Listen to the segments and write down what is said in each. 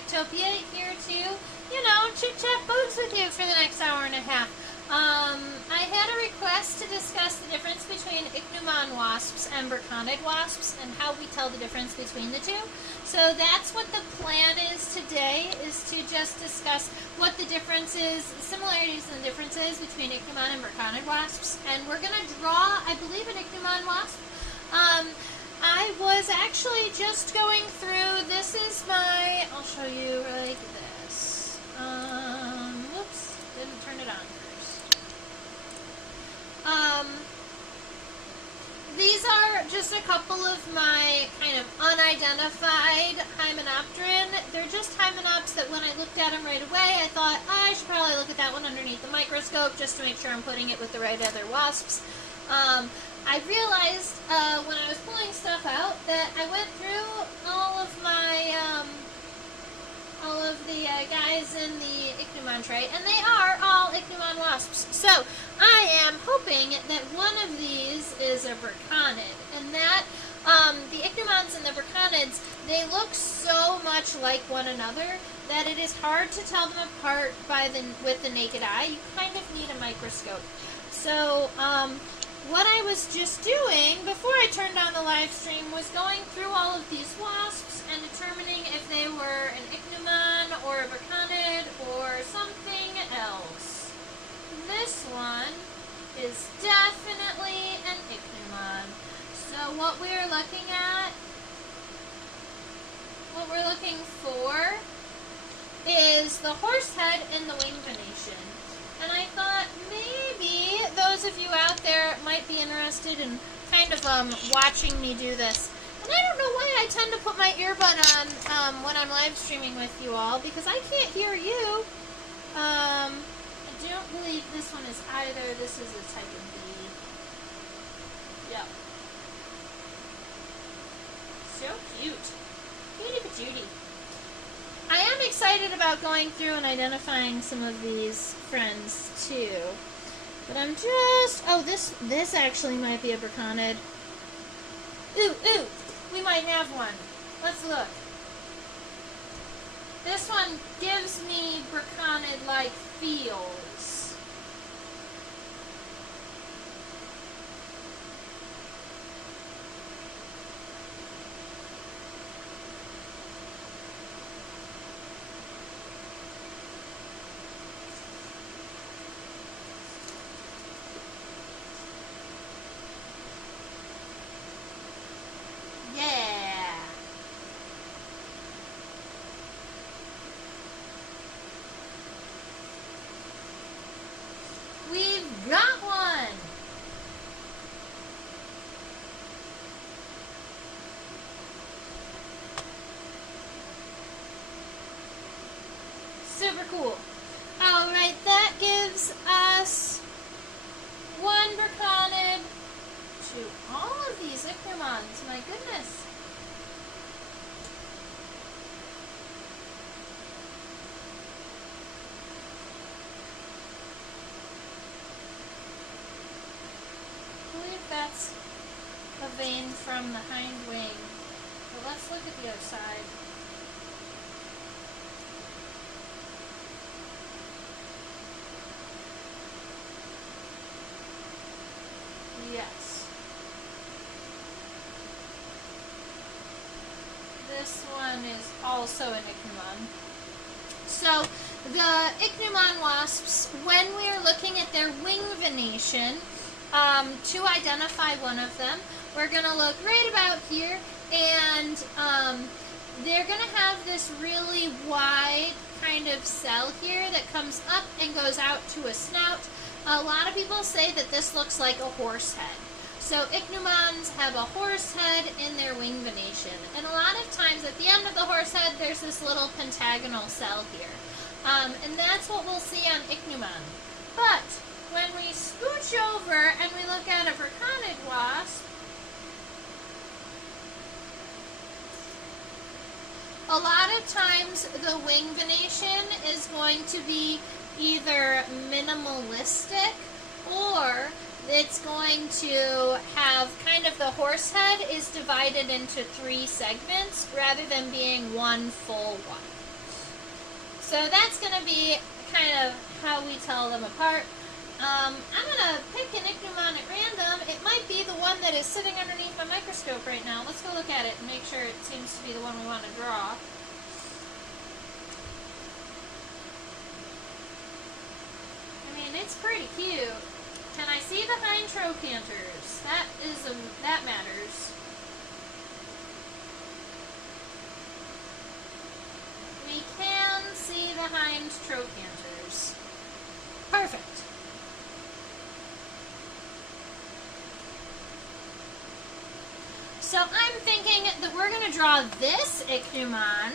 Insectopia, here to, chit-chat bugs with you for the next hour and a half. I had a request to discuss the difference between Ichneumon wasps and Burconid wasps and how we tell the difference between the two. So that's what the plan is today, is to just discuss what the difference is, similarities and differences between Ichneumon and Burconid wasps. And we're going to draw, I believe, an Ichneumon wasp. I was actually just going through, this is my, I'll show you like this. Whoops, didn't turn it on first. These are just a couple of my kind of unidentified Hymenopteran. They're just Hymenops that when I looked at them right away, I thought, I should probably look at that one underneath the microscope just to make sure I'm putting it with the right other wasps. I realized when I was pulling stuff out that I went through all of my, all of the guys in the Ichneumon tray, and they are all Ichneumon wasps. So I am hoping that one of these is a Burconid, and that the Ichneumons and the Burconids, they look so much like one another that it is hard to tell them apart with the naked eye. You kind of need a microscope. So what I was just doing before I turned on the live stream was going through all of these wasps and determining if they were an Ichneumon or a Burconid or something else. This one is definitely an Ichneumon. So what we're looking for is the horse head and the wing venation. And I thought maybe those of you out there might be interested in kind of watching me do this. And I don't know why I tend to put my earbud on when I'm live streaming with you all, because I can't hear you. I don't believe this one is either. This is a type of bee. Yep. So cute. Cutie patootie. I am excited about going through and identifying some of these friends too. But I'm just, oh, this actually might be a Burconid. Ooh, we might have one. Let's look. This one gives me Burconid-like feels. Super cool. Alright, that gives us one Burconid to all of these Ichneumons. My goodness. I believe that's a vein from the hind wing. But let's look at the other side. Yes. This one is also an Ichneumon. So the Ichneumon wasps, when we are looking at their wing venation, to identify one of them, we're going to look right about here, and they're going to have this really wide kind of cell here that comes up and goes out to a snout. A lot of people say that this looks like a horse head. So Ichneumons have a horse head in their wing venation. And a lot of times at the end of the horse head, there's this little pentagonal cell here. And that's what we'll see on Ichneumon. But when we scooch over and we look at a Burconid wasp, a lot of times the wing venation is going to be either minimalistic or it's going to have kind of the horse head is divided into 3 segments rather than being one full one. So that's going to be kind of how we tell them apart. I'm going to pick an Ichneumon at random. It might be the one that is sitting underneath my microscope right now. Let's go look at it and make sure it seems to be the one we want to draw. I mean, it's pretty cute. Can I see the hind trochanters? That matters. We can see the hind trochanters. Perfect. So I'm thinking that we're going to draw this Ichneumon.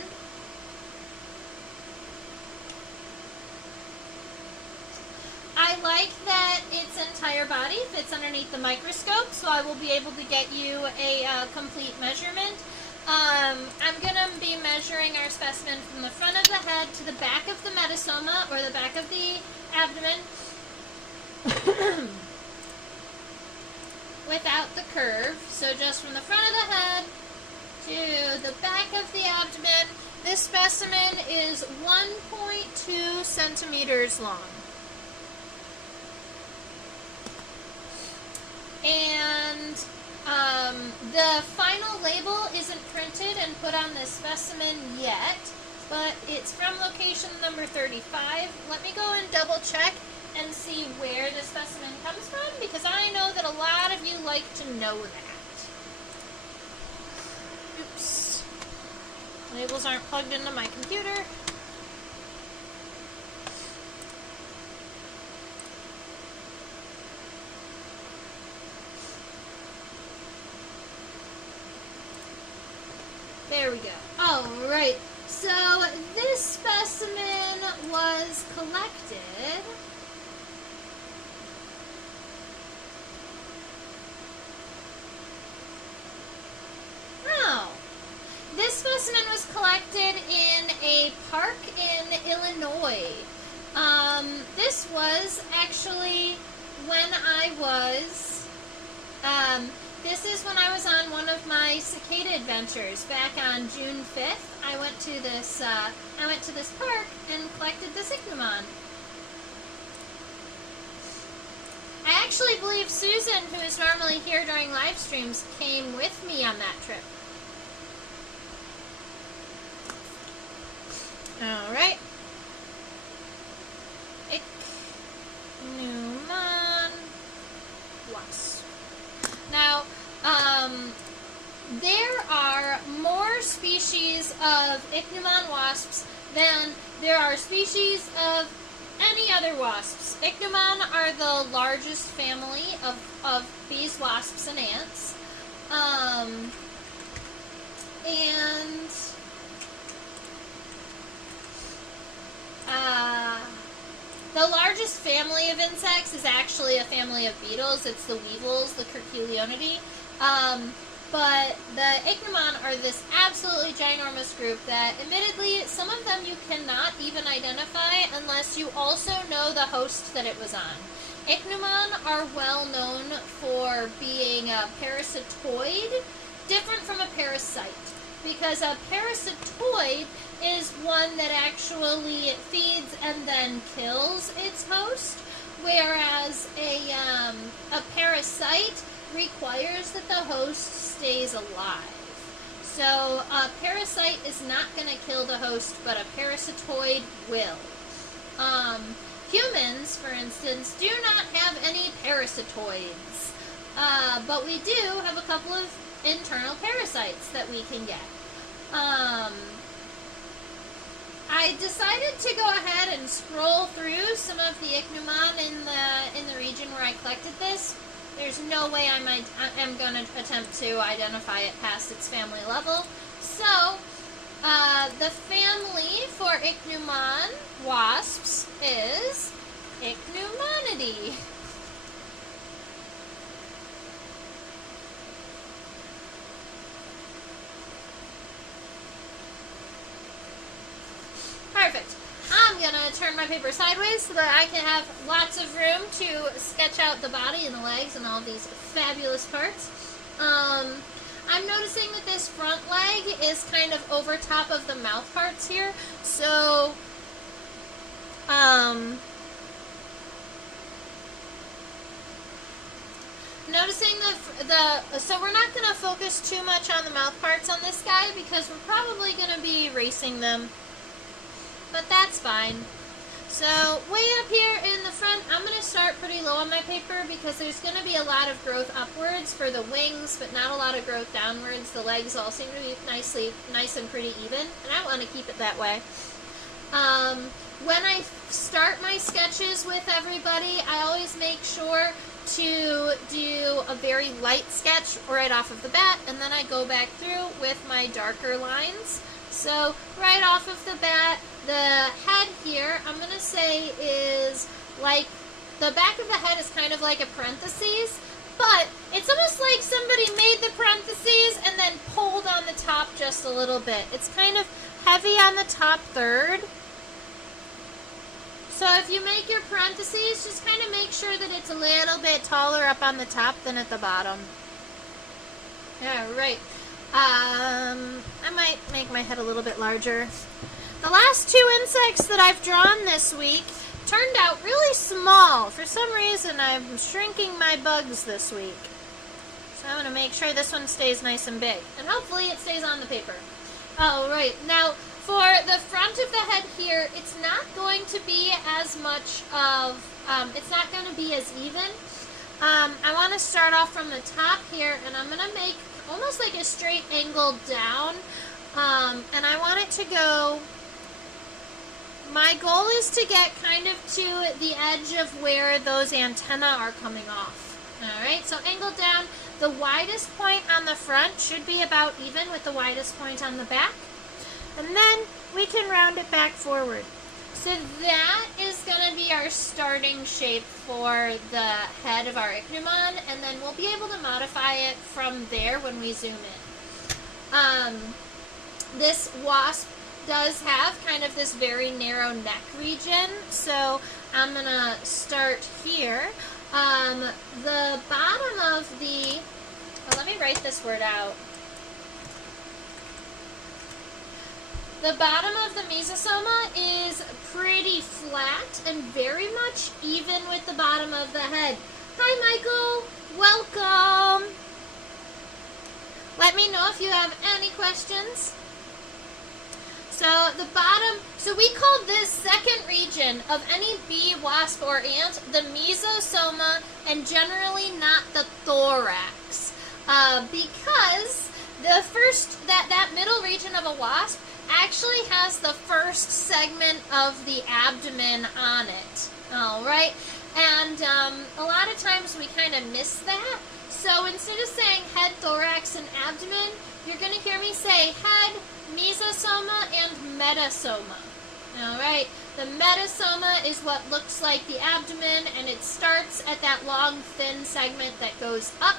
I like that its entire body fits underneath the microscope, so I will be able to get you a complete measurement. I'm going to be measuring our specimen from the front of the head to the back of the metasoma, or the back of the abdomen, without the curve. So just from the front of the head to the back of the abdomen. This specimen is 1.2 centimeters long. And the final label isn't printed and put on this specimen yet, but it's from location number 35. Let me go and double check and see where the specimen comes from, because I know that a lot of you like to know that. Oops. Labels aren't plugged into my computer. There we go. Alright, so this specimen was collected this specimen was collected in a park in Illinois. This was actually when I was this is when I was on one of my cicada adventures back on June 5th. I went to this park and collected this Ichneumon. I actually believe Susan, who is normally here during live streams, came with me on that trip. Alright. Ichneumon Wasp. Now, there are more species of Ichneumon wasps than there are species of any other wasps. Ichneumon are the largest family of bees, wasps, and ants. The largest family of insects is actually a family of beetles. It's the weevils, the Curculionidae. But the Ichneumon are this absolutely ginormous group that, admittedly, some of them you cannot even identify unless you also know the host that it was on. Ichneumon are well known for being a parasitoid, different from a parasite, because a parasitoid is one that actually feeds and then kills its host, whereas a parasite requires that the host stays alive. So a parasite is not going to kill the host, but a parasitoid will. Humans, for instance, do not have any parasitoids, but we do have a couple of internal parasites that we can get. I decided to go ahead and scroll through some of the Ichneumon in the region where I collected this. There's no way I am going to attempt to identify it past its family level. So, the family for Ichneumon wasps is Ichneumonidae. Perfect. I'm going to turn my paper sideways so that I can have lots of room to sketch out the body and the legs and all these fabulous parts. I'm noticing that this front leg is kind of over top of the mouth parts here, so Noticing so we're not going to focus too much on the mouth parts on this guy because we're probably going to be erasing them, but that's fine. So way up here in the front, I'm going to start pretty low on my paper because there's going to be a lot of growth upwards for the wings, but not a lot of growth downwards. The legs all seem to be nice and pretty even, and I want to keep it that way. When I start my sketches with everybody, I always make sure to do a very light sketch right off of the bat, and then I go back through with my darker lines. So right off of the bat, the head here, I'm going to say is like, the back of the head is kind of like a parentheses, but it's almost like somebody made the parentheses and then pulled on the top just a little bit. It's kind of heavy on the top third. So if you make your parentheses, just kind of make sure that it's a little bit taller up on the top than at the bottom. Yeah, right. I might make my head a little bit larger. The last two insects that I've drawn this week turned out really small. For some reason, I'm shrinking my bugs this week. So I'm going to make sure this one stays nice and big. And hopefully it stays on the paper. All right. Now, for the front of the head here, it's not going to be as much of, it's not going to be as even. I want to start off from the top here, and I'm going to make almost like a straight angle down. And I want it to go, my goal is to get kind of to the edge of where those antennae are coming off. Alright, so angle down. The widest point on the front should be about even with the widest point on the back. And then we can round it back forward. So that is going to be our starting shape for the head of our Ichneumon, and then we'll be able to modify it from there when we zoom in. This wasp does have kind of this very narrow neck region, so I'm going to start here. The bottom of the, well, let me write this word out. The bottom of the mesosoma is pretty flat and very much even with the bottom of the head. Hi, Michael. Welcome. Let me know if you have any questions. So the bottom, so we call this second region of any bee, wasp, or ant the mesosoma, and generally not the thorax, because the first, that middle region of a wasp actually has the first segment of the abdomen on it. All right, and a lot of times we kind of miss that. So instead of saying head, thorax, and abdomen, you're going to hear me say head, mesosoma, and metasoma. All right, the metasoma is what looks like the abdomen, and it starts at that long, thin segment that goes up.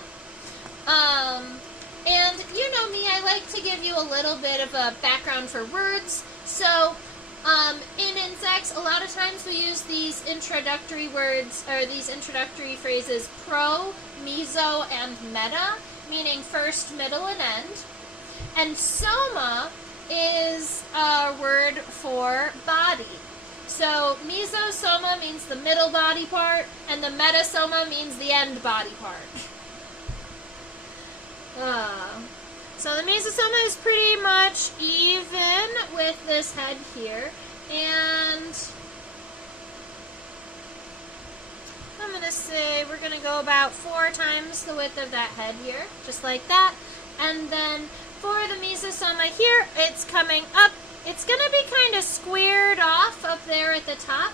And you know me, I like to give you a little bit of a background for words. So in insects, a lot of times we use these introductory words, or these introductory phrases, pro, meso, and meta, meaning first, middle, and end. And soma is a word for body. So mesosoma means the middle body part, and the metasoma means the end body part. So the mesosoma is pretty much even with this head here, and I'm going to say we're going to go about 4 times the width of that head here, just like that. And then for the mesosoma here, it's coming up. It's going to be kind of squared off up there at the top.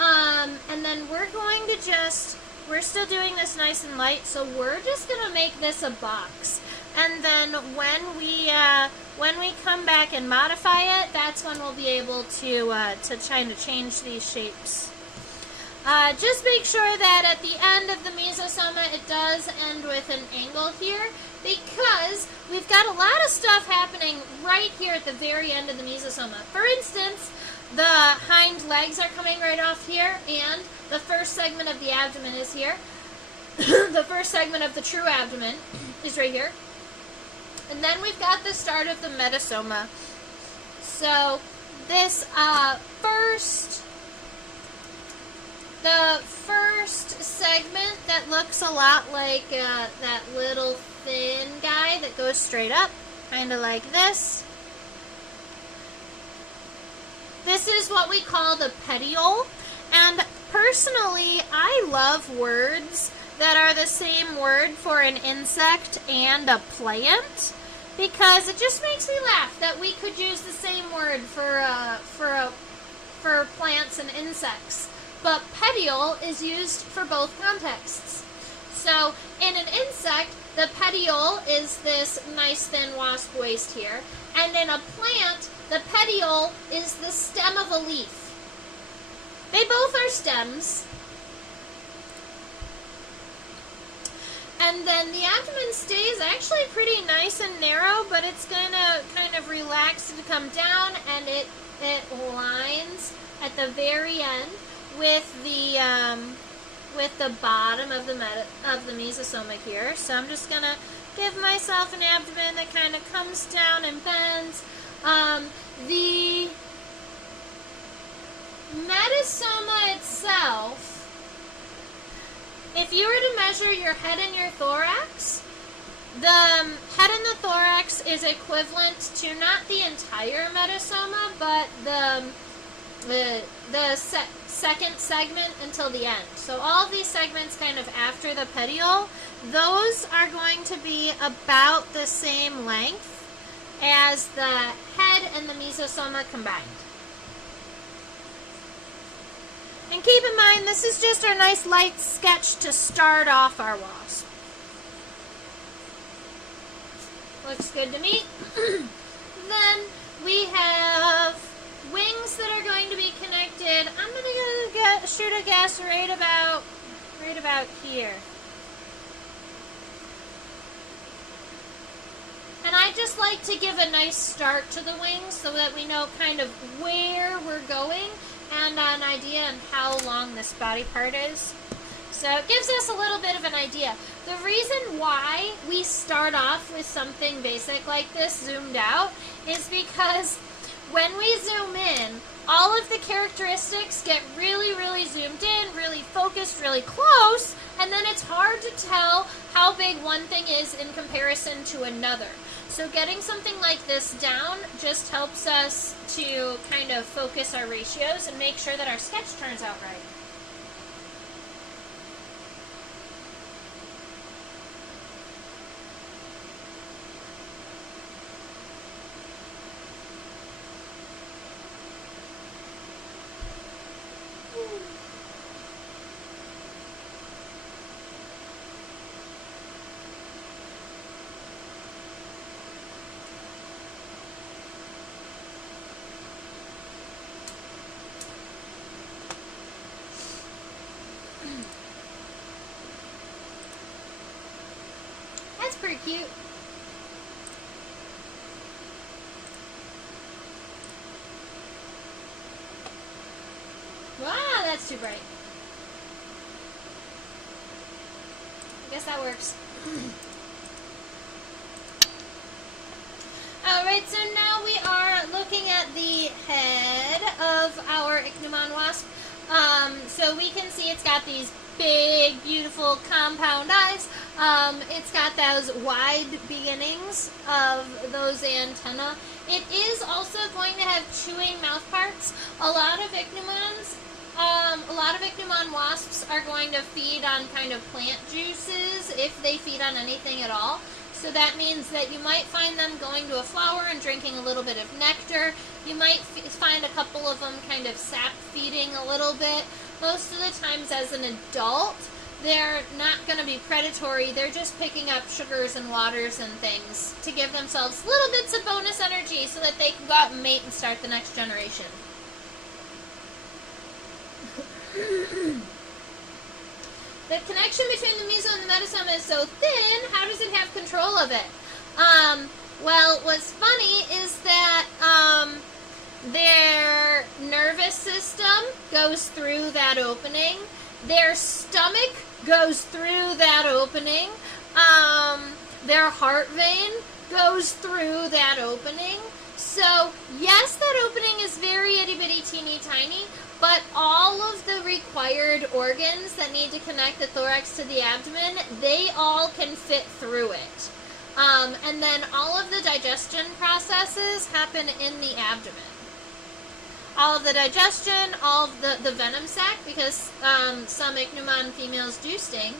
And then we're going to just, we're still doing this nice and light, so we're just going to make this a box. And then when we come back and modify it, that's when we'll be able to try to change these shapes. Just make sure that at the end of the mesosoma, it does end with an angle here, because we've got a lot of stuff happening right here at the very end of the mesosoma. For instance, the hind legs are coming right off here, and the first segment of the abdomen is here. The first segment of the true abdomen is right here. And then we've got the start of the metasoma. So this first The first segment that looks a lot like that little thin guy that goes straight up, kind of like this. This is what we call the petiole, and personally, I love words that are the same word for an insect and a plant, because it just makes me laugh that we could use the same word for plants and insects. But petiole is used for both contexts. So in an insect, the petiole is this nice thin wasp waist here. And in a plant, the petiole is the stem of a leaf. They both are stems. And then the abdomen stays actually pretty nice and narrow, but it's going to kind of relax to come down, and it lines at the very end with the bottom of the mesosoma here. So I'm just gonna give myself an abdomen that kind of comes down and bends. The metastoma itself, if you were to measure your head and your thorax, the head and the thorax is equivalent to not the entire metasoma, but the second segment until the end. So all of these segments kind of after the petiole, those are going to be about the same length as the head and the mesosoma combined. And keep in mind, this is just our nice light sketch to start off our wasp. Looks good to me. Then we have wings that are going to be connected. I'm going to shoot a guess right about here. And I just like to give a nice start to the wings so that we know kind of where we're going and an idea on how long this body part is. So it gives us a little bit of an idea. The reason why we start off with something basic like this zoomed out is because when we zoom in, all of the characteristics get really, really zoomed in, really focused, really close, and then it's hard to tell how big one thing is in comparison to another. So getting something like this down just helps us to kind of focus our ratios and make sure that our sketch turns out right. That's pretty cute. Wow, that's too bright. I guess that works. Alright, so now we are looking at the head of our Ichneumon wasp. So we can see it's got these big, beautiful compound eyes. It's got those wide beginnings of those antennae. It is also going to have chewing mouth parts. A lot of Ichneumon wasps are going to feed on kind of plant juices if they feed on anything at all. So that means that you might find them going to a flower and drinking a little bit of nectar. You might find a couple of them kind of sap feeding a little bit. Most of the times as an adult, they're not going to be predatory. They're just picking up sugars and waters and things to give themselves little bits of bonus energy so that they can go out and mate and start the next generation. The connection between the meso and the metastoma is so thin, how does it have control of it? Well, what's funny is that their nervous system goes through that opening. Their stomach goes through that opening. Their heart vein goes through that opening. So, yes, that opening is very itty-bitty, teeny tiny, but all of the required organs that need to connect the thorax to the abdomen, they all can fit through it. And then all of the digestion processes happen in the abdomen. All of the digestion, all of the venom sac, because some Ichneumon females do sting.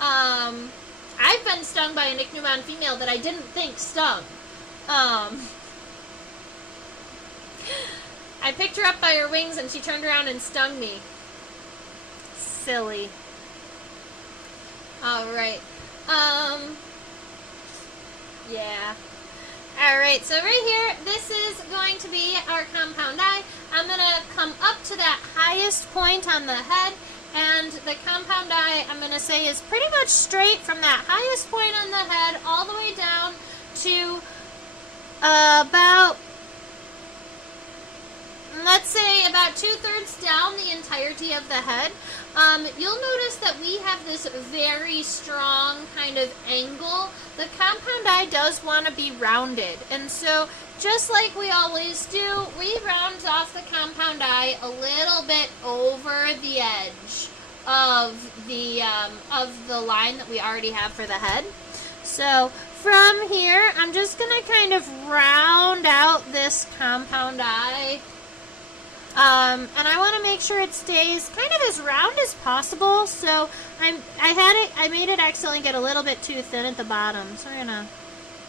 I've been stung by an Ichneumon female that I didn't think stung. I picked her up by her wings and she turned around and stung me. Silly. Alright. Yeah. Alright, so right here, this is going to be our compound eye. I'm going to come up to that highest point on the head, and the compound eye, I'm going to say, is pretty much straight from that highest point on the head all the way down to about, let's say, about 2/3 down the entirety of the head. You'll notice that we have this very strong kind of angle. The compound eye does want to be rounded, and so just like we always do, we round off the compound eye a little bit over the edge of the line that we already have for the head. So from here, I'm just going to kind of round out this compound eye. And I want to make sure it stays kind of as round as possible. So I made it accidentally get a little bit too thin at the bottom. So we're gonna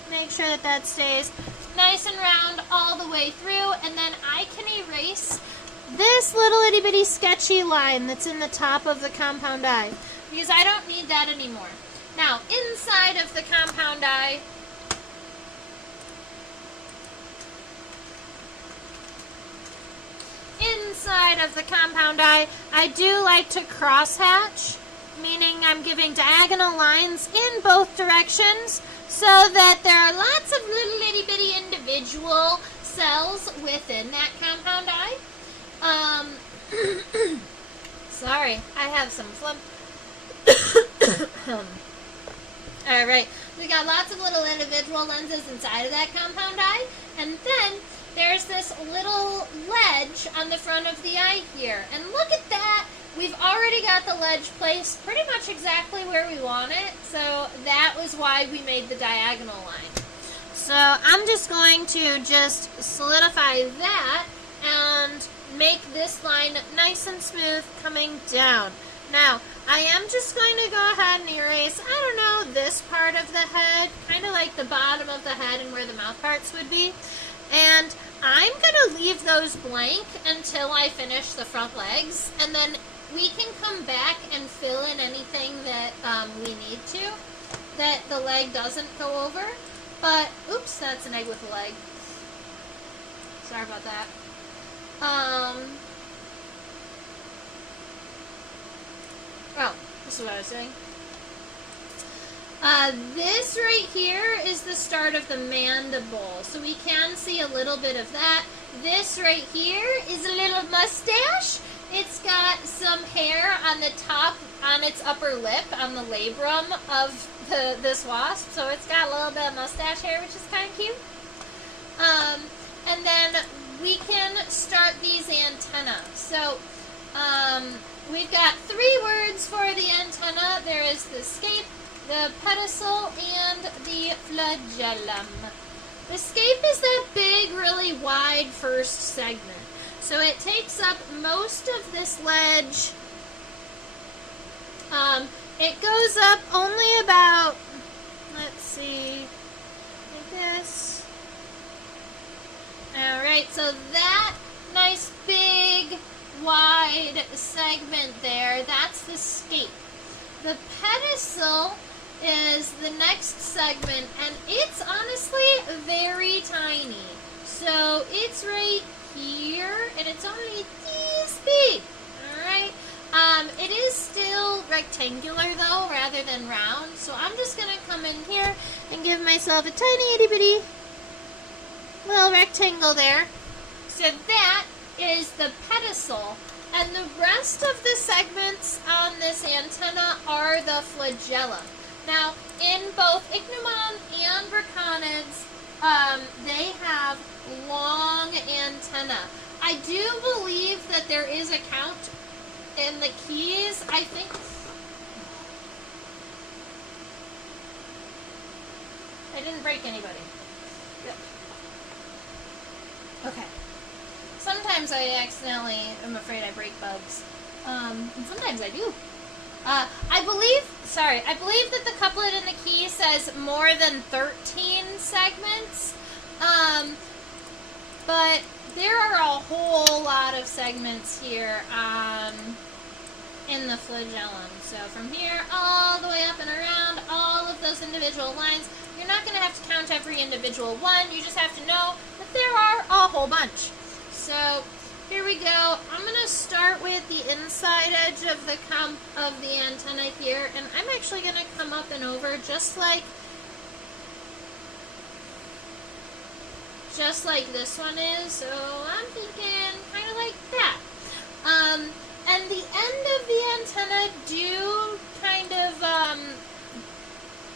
make sure that that stays nice and round all the way through, and then I can erase this little itty bitty sketchy line that's in the top of the compound eye, because I don't need that anymore. Now, inside of the compound eye, I do like to crosshatch, meaning I'm giving diagonal lines in both directions so that there are lots of little itty bitty individual cells within that compound eye. Sorry, I have some phlegm. Alright, we got lots of little individual lenses inside of that compound eye, and then there's this little ledge on the front of the eye here. And look at that! We've already got the ledge placed pretty much exactly where we want it. So that was why we made the diagonal line. So I'm just going to just solidify that and make this line nice and smooth coming down. Now, I am just going to go ahead and erase, I don't know, this part of the head, kind of like the bottom of the head and where the mouth parts would be. And I'm going to leave those blank until I finish the front legs, and then we can come back and fill in anything that we need to, that the leg doesn't go over. But, oops, that's an egg with a leg. Sorry about that. Oh, this is what I was saying. This right here is the start of the mandible, so we can see a little bit of that. This right here is a little mustache. It's got some hair on the top, on its upper lip, on the labrum of this wasp, so it's got a little bit of mustache hair, which is kind of cute. And then we can start these antennae. So, we've got 3 words for the antenna. There is the scape, the pedicel, and the flagellum. The scape is that big, really wide first segment. So it takes up most of this ledge. It goes up only about, let's see, like this. Alright, so that nice big wide segment there, that's the scape. The pedicel is the next segment, and it's honestly very tiny. So it's right here, and it's only this big. Alright? It is still rectangular though, rather than round. So I'm just gonna come in here and give myself a tiny itty bitty little rectangle there. So that is the pedicel. And the rest of the segments on this antenna are the flagellum. Now, in both Ichneumon and Braconids, they have long antenna. I do believe that there is a count in the keys. I think... I didn't break anybody. Good. Okay. Sometimes I accidentally am afraid I break bugs. And sometimes I do. I believe that the couplet in the key says more than 13 segments. But there are a whole lot of segments here in the flagellum. So from here all the way up and around, all of those individual lines, you're not going to have to count every individual one. You just have to know that there are a whole bunch. So here we go. I'm going to start with the inside edge of the antenna here, and I'm actually going to come up and over just like this one is. So I'm thinking kind of like that. And the end of the antenna do kind of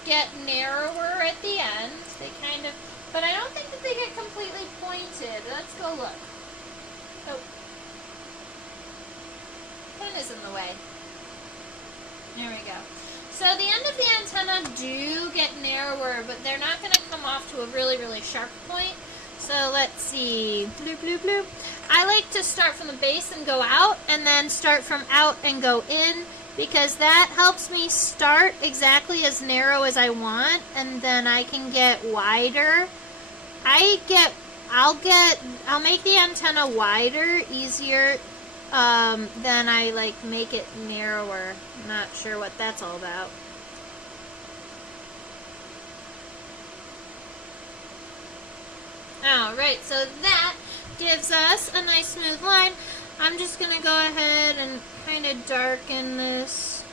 get narrower at the end. They kind of, but I don't think that they get completely pointed. Let's go look. Oh, pen is in the way. There we go. So the end of the antenna do get narrower, but they're not going to come off to a really, really sharp point. So let's see. Bloop, bloop, bloop. I like to start from the base and go out, and then start from out and go in, because that helps me start exactly as narrow as I want, and then I can get wider. I'll make the antenna wider easier than I like make it narrower. I'm not sure what that's all about. Alright, so that gives us a nice smooth line. I'm just going to go ahead and kind of darken this.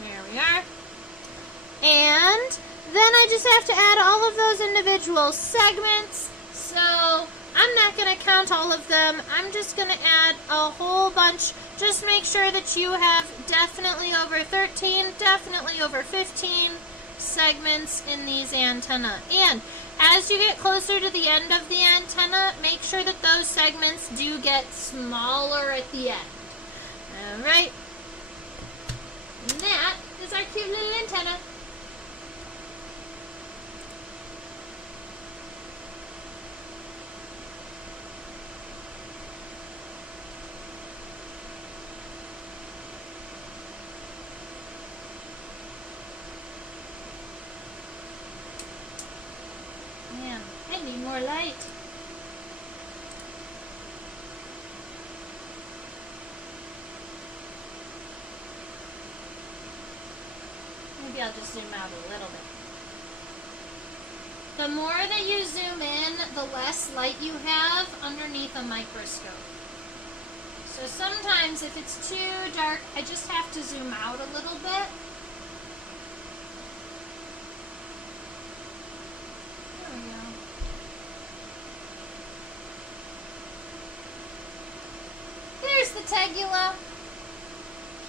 There we are. And then I just have to add all of those individual segments. So I'm not going to count all of them. I'm just going to add a whole bunch. Just make sure that you have definitely over 13, definitely over 15 segments in these antennae. And as you get closer to the end of the antenna, make sure that those segments do get smaller at the end. Alright. And that is our cute little antenna. Man, I need more light. Maybe I'll just zoom out a little bit. The more that you zoom in, the less light you have underneath a microscope. So sometimes if it's too dark, I just have to zoom out a little bit. There we go. There's the tegula.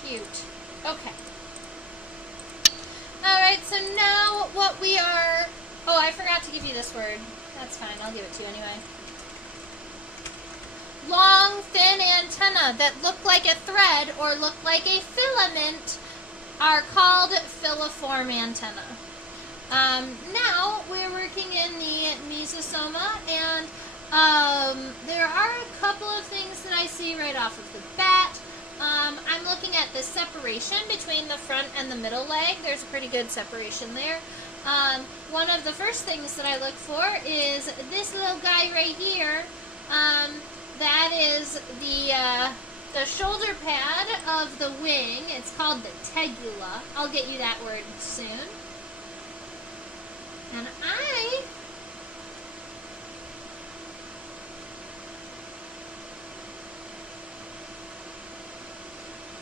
Cute. Okay. Alright, so now what we are... Oh, I forgot to give you this word. That's fine, I'll give it to you anyway. Long, thin antennae that look like a thread or look like a filament are called filiform antennae. Now we're working in the mesosoma, and there are a couple of things that I see right off of the bat. I'm looking at the separation between the front and the middle leg. There's a pretty good separation there. One of the first things that I look for is this little guy right here. That is the shoulder pad of the wing. It's called the tegula. I'll get you that word soon. And I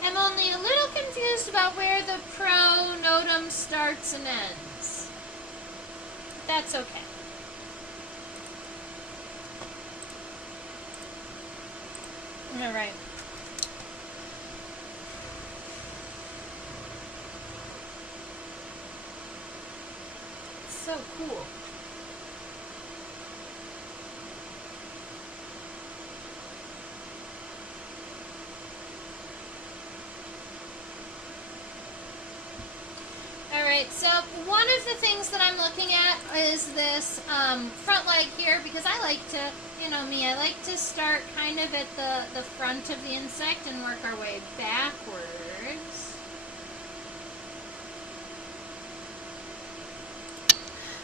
am only a little confused about where the pronotum starts and ends. That's okay. All right. So cool. So one of the things that I'm looking at is this front leg here, because I like to, you know me, I like to start kind of at the front of the insect and work our way backwards.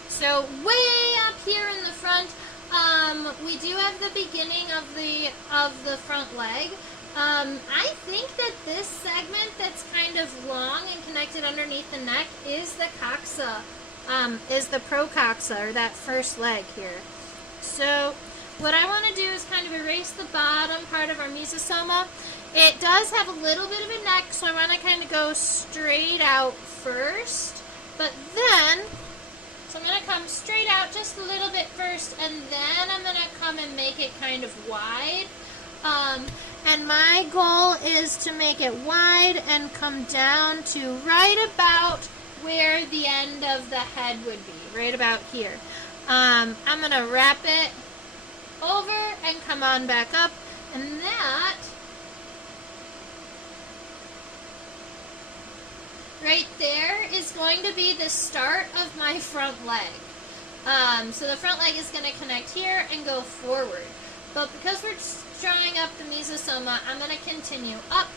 So way up here in the front, we do have the beginning of the front leg. I think that this segment that's kind of long and connected underneath the neck is the coxa, is the procoxa, or that first leg here. So what I want to do is kind of erase the bottom part of our mesosoma. It does have a little bit of a neck, so I want to kind of go straight out first, but then, so I'm going to come straight out just a little bit first, and then I'm going to come and make it kind of wide. And my goal is to make it wide and come down to right about where the end of the head would be, right about here. I'm going to wrap it over and come on back up, and that right there is going to be the start of my front leg. So the front leg is going to connect here and go forward. But because we're drawing up the mesosoma, I'm going to continue up.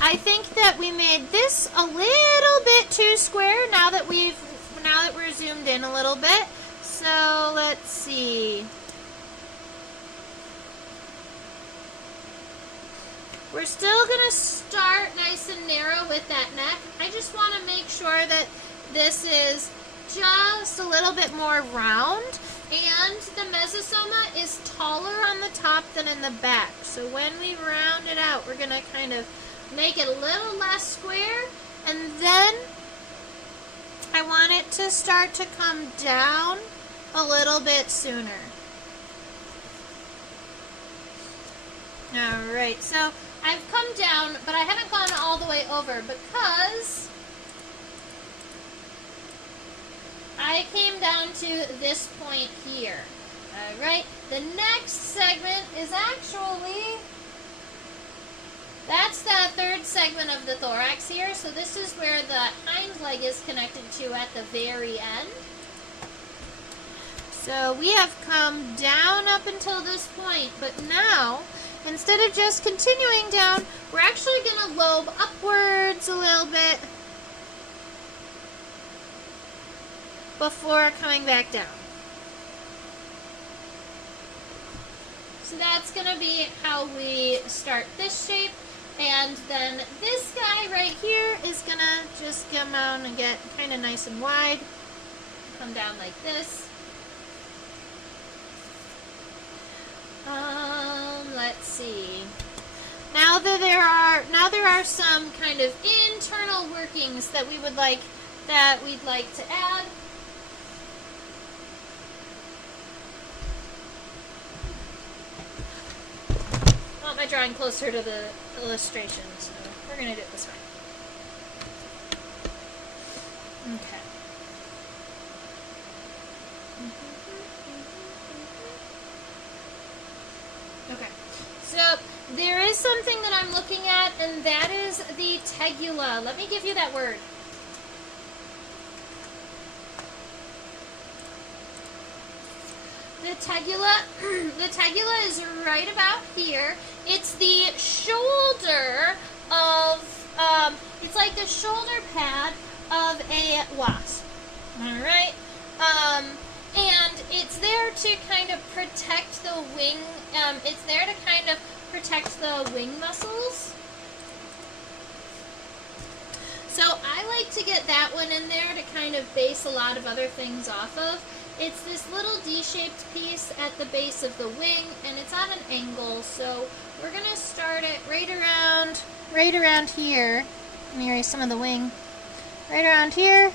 I think that we made this a little bit too square now that we're zoomed in a little bit. So let's see. We're still going to start nice and narrow with that neck. I just want to make sure that this is just a little bit more round, and the mesosoma is taller on the top than in the back. So when we round it out, we're going to kind of make it a little less square, and then I want it to start to come down a little bit sooner. Alright, so I've come down, but I haven't gone all the way over because I came down to this point here. Alright, the next segment is actually, that's the third segment of the thorax here. So this is where the hind leg is connected to at the very end. So we have come down up until this point, but now, instead of just continuing down, we're actually going to lobe upwards a little bit before coming back down. So that's going to be how we start this shape. And then this guy right here is going to just come out and get kind of nice and wide. Come down like this. Let's see. Now there are some kind of internal workings that we'd like to add. I want my drawing closer to the illustration, so we're going to do it this way. Okay. Okay, so there is something that I'm looking at, and that is the tegula. Let me give you that word. The tegula is right about here. It's the shoulder of, it's like the shoulder pad of a wasp. All right? And it's there to kind of protect the wing, it's there to kind of protect the wing muscles. So I like to get that one in there to kind of base a lot of other things off of. It's this little D-shaped piece at the base of the wing, and it's on an angle, so we're going to start it right around here. Let me erase some of the wing. Right around here.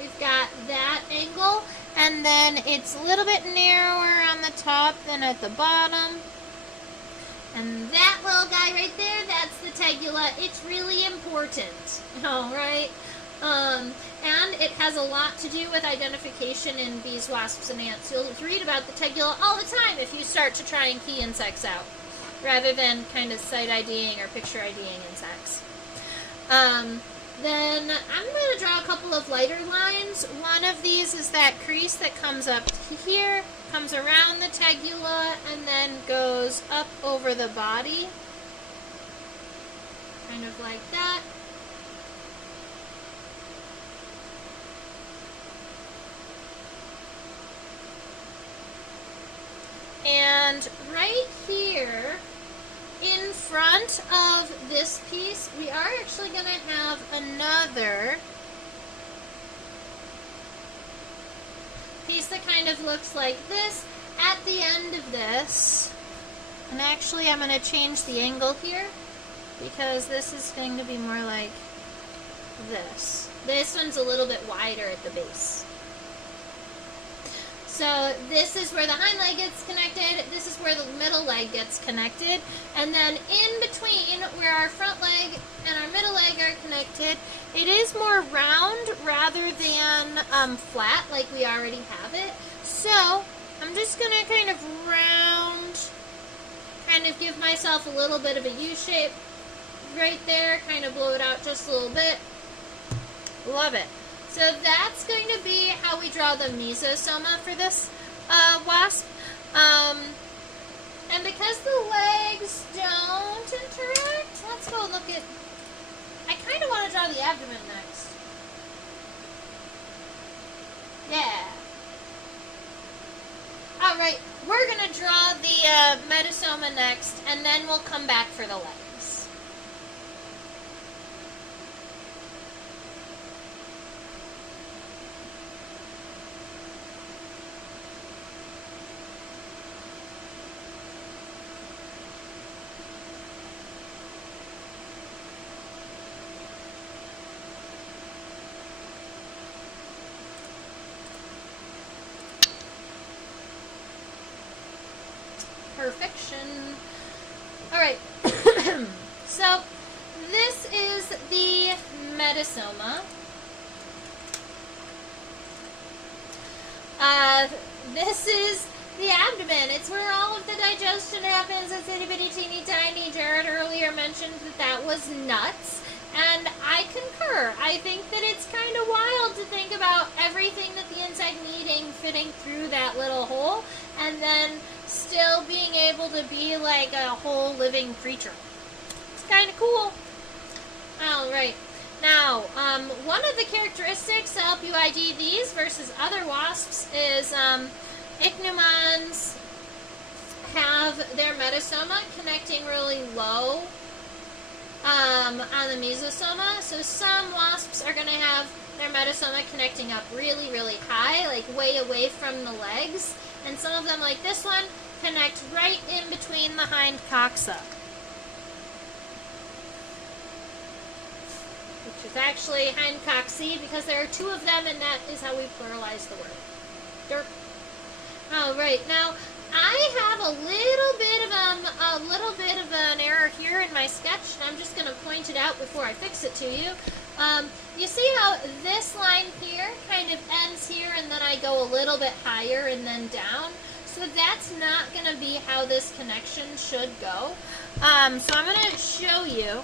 We've got that angle, and then it's a little bit narrower on the top than at the bottom. And that little guy right there, that's the tegula. It's really important, all right? And it has a lot to do with identification in bees, wasps, and ants. You'll read about the tegula all the time if you start to try and key insects out, rather than kind of sight IDing or picture IDing insects. Then I'm going to draw a couple of lighter lines. One of these is that crease that comes up here, comes around the tegula, and then goes up over the body. Kind of like that. And right here, in front of this piece, we are actually going to have another piece that kind of looks like this at the end of this. And actually, I'm going to change the angle here because this is going to be more like this. This one's a little bit wider at the base. So this is where the hind leg gets connected, this is where the middle leg gets connected, and then in between where our front leg and our middle leg are connected, it is more round rather than flat like we already have it. So I'm just going to kind of round, kind of give myself a little bit of a U shape right there, kind of blow it out just a little bit. Love it. So that's going to be how we draw the mesosoma for this wasp. And because the legs don't interact, let's go look at... I kind of want to draw the abdomen next. Yeah. Alright, we're going to draw the metastoma next, and then we'll come back for the legs. Perfection. Alright, so this is the metasoma. This is the abdomen. It's where all of the digestion happens. It's itty bitty teeny tiny. Jared earlier mentioned that that was nuts. And I concur. I think that it's kind of wild to think about everything that the insect needing fitting through that little hole and then still being able to be like a whole living creature. It's kind of cool. Alright. Now, one of the characteristics to help you ID these versus other wasps is Ichneumons have their metasoma connecting really low on the mesosoma. So some wasps are going to have their metasoma connecting up really, really high, like way away from the legs. And some of them, like this one, connect right in between the hind coxa. Which is actually hind coxy because there are two of them and that is how we pluralize the word. Dirt. Alright, now I have a little bit of an error here in my sketch, and I'm just going to point it out before I fix it to you. You see how this line here kind of ends here, and then I go a little bit higher and then down? So that's not going to be how this connection should go. So I'm going to show you.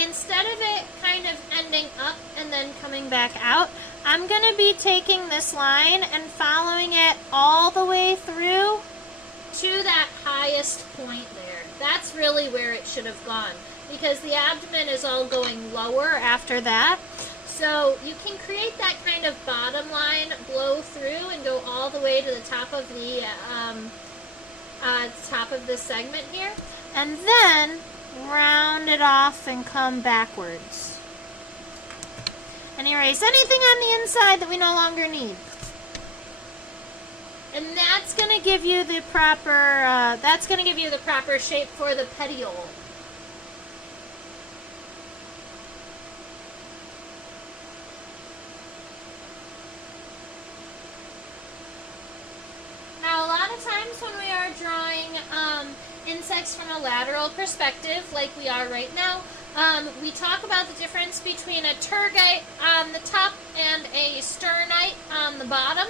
Instead of it kind of ending up and then coming back out, I'm going to be taking this line and following it all the way through to that highest point there. That's really where it should have gone, because the abdomen is all going lower after that. So you can create that kind of bottom line, blow through and go all the way to the top of the segment here, and then round it off and come backwards. And erase anything on the inside that we no longer need. And that's going to give you the proper shape for the petiole. Now, a lot of times when we are drawing insects from a lateral perspective, like we are right now, we talk about the difference between a tergite on the top and a sternite on the bottom,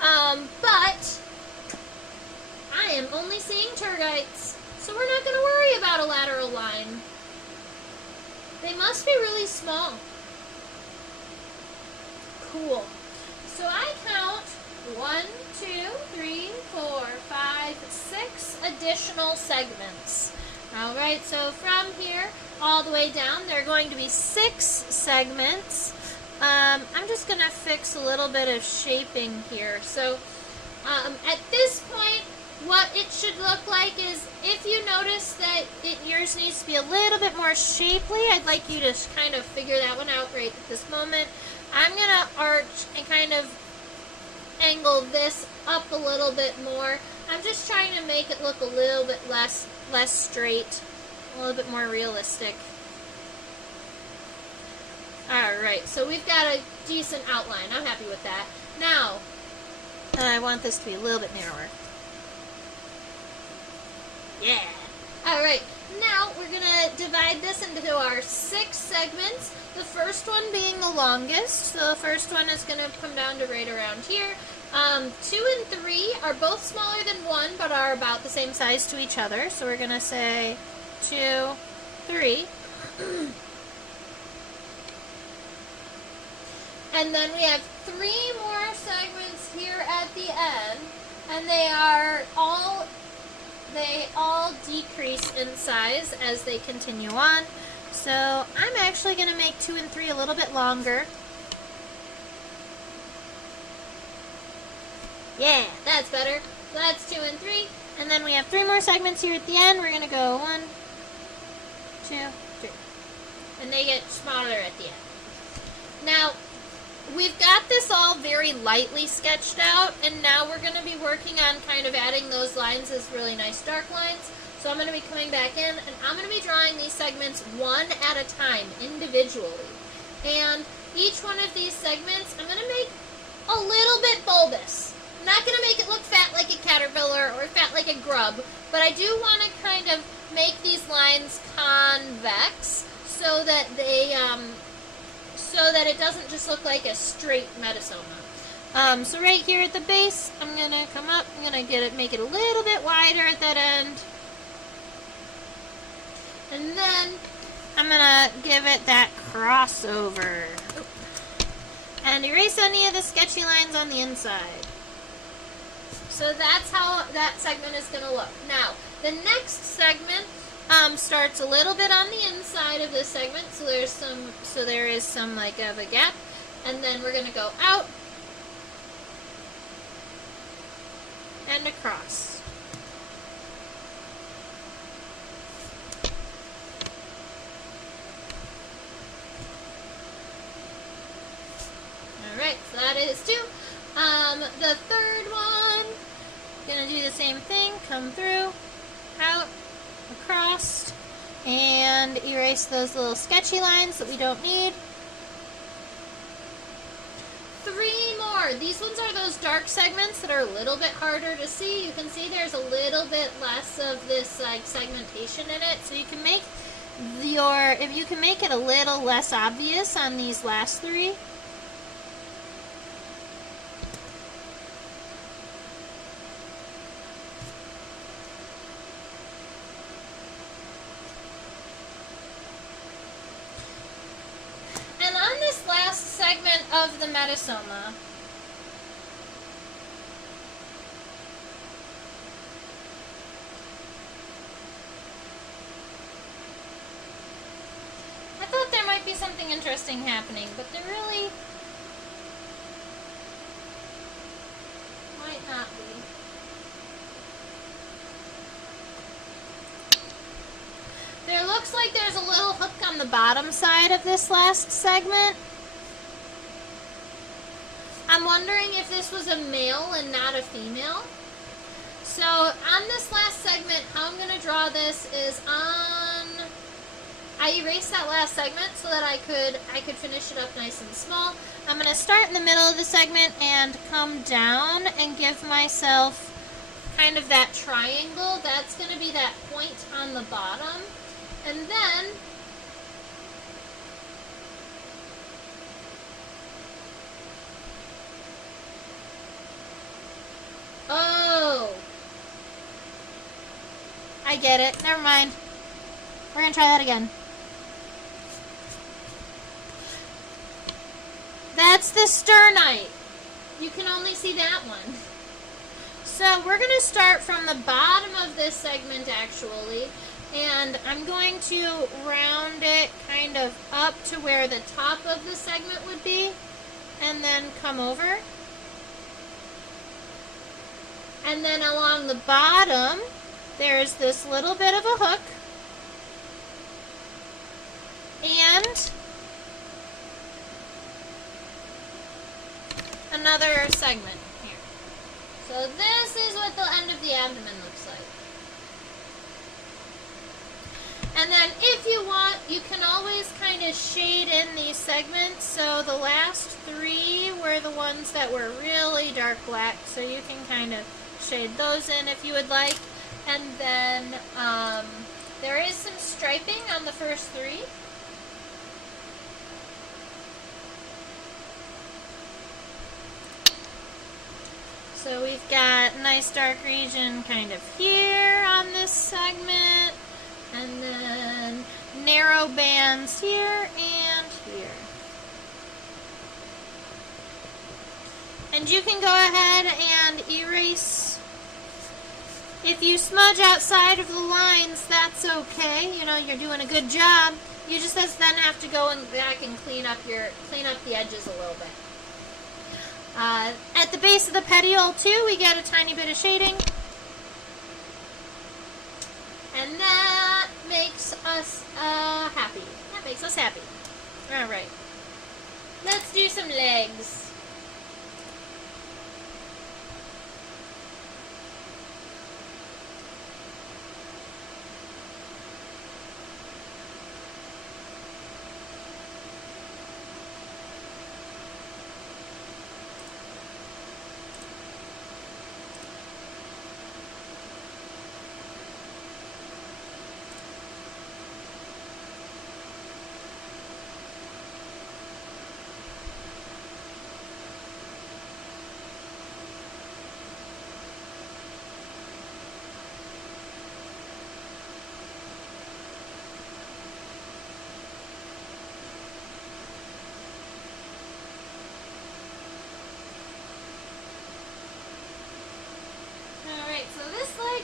but I am only seeing tergites, so we're not going to worry about a lateral line. They must be really small. Cool. So I count 1, 2, 3, 4, 5, 6 additional segments. Alright, so from here all the way down, there are going to be 6 segments. I'm just going to fix a little bit of shaping here. So at this point, what it should look like is, if you notice that yours needs to be a little bit more shapely, I'd like you to kind of figure that one out right at this moment. I'm going to arch and kind of angle this up a little bit more. I'm just trying to make it look a little bit less straight, a little bit more realistic. Alright, so we've got a decent outline. I'm happy with that. Now, I want this to be a little bit narrower. Yeah! Alright, now we're going to divide this into our 6 segments. The first one being the longest. So the first one is going to come down to right around here. 2 and 3 are both smaller than 1, but are about the same size to each other. So we're going to say 2, 3. And then we have 3 more segments here at the end, and they all decrease in size as they continue on. So I'm actually going to make 2 and 3 a little bit longer. Yeah, that's better. So that's 2 and 3. And then we have 3 more segments here at the end. We're going to go 1, 2, 3. And they get smaller at the end. Now, we've got this all very lightly sketched out, and now we're going to be working on kind of adding those lines as really nice dark lines. So I'm going to be coming back in, and I'm going to be drawing these segments one at a time, individually. And each one of these segments, I'm going to make a little bit bulbous. I'm not going to make it look fat like a caterpillar or fat like a grub, but I do want to kind of make these lines convex so that they, so that it doesn't just look like a straight metasoma. So right here at the base, I'm going to come up, I'm going to make it a little bit wider at that end. And then I'm going to give it that crossover. And erase any of the sketchy lines on the inside. So that's how that segment is going to look. Now, the next segment starts a little bit on the inside of this segment, so there is some like of a gap, and then we're going to go out and across. Alright, so that is 2. The third one, gonna do the same thing, come through, out, across, and erase those little sketchy lines that we don't need. 3 more. These ones are those dark segments that are a little bit harder to see. You can see there's a little bit less of this like segmentation in it, so you can make if you can make it a little less obvious on these last 3. Segment of the metasoma. I thought there might be something interesting happening, but there really might not be. There looks like there's a little hook on the bottom side of this last segment. I'm wondering if this was a male and not a female. So on this last segment, how I'm going to draw this is I erased that last segment so that I could finish it up nice and small. I'm going to start in the middle of the segment and come down and give myself kind of that triangle. That's going to be that point on the bottom. And then oh, I get it. Never mind. We're going to try that again. That's the sternite. You can only see that one. So we're going to start from the bottom of this segment actually, and I'm going to round it kind of up to where the top of the segment would be, and then come over. And then along the bottom, there's this little bit of a hook, and another segment here. So this is what the end of the abdomen looks like. And then if you want, you can always kind of shade in these segments. So the last three were the ones that were really dark black, so you can kind of shade those in if you would like. And then there is some striping on the first three. So we've got a nice dark region kind of here on this segment, and then narrow bands here and here. And you can go ahead and erase. If you smudge outside of the lines, that's okay. You know, you're doing a good job. You just then have to go back and clean up the edges a little bit. At the base of the petiole too, we get a tiny bit of shading. And that makes us happy. That makes us happy. Alright. Let's do some legs.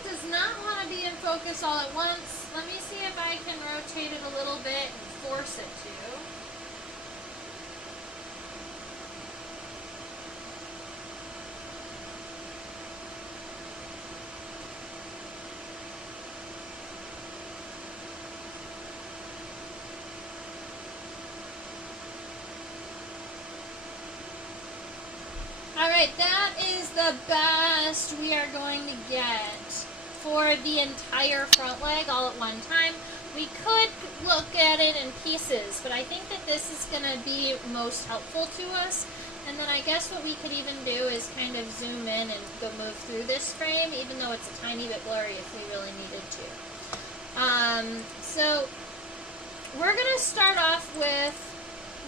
Does not want to be in focus all at once. Let me see if I can rotate it a little bit and force it to. Alright, that is the best we are going to get for the entire front leg all at one time. We could look at it in pieces, but I think that this is going to be most helpful to us. And then I guess what we could even do is kind of zoom in and go move through this frame, even though it's a tiny bit blurry if we really needed to. So we're going to start off with,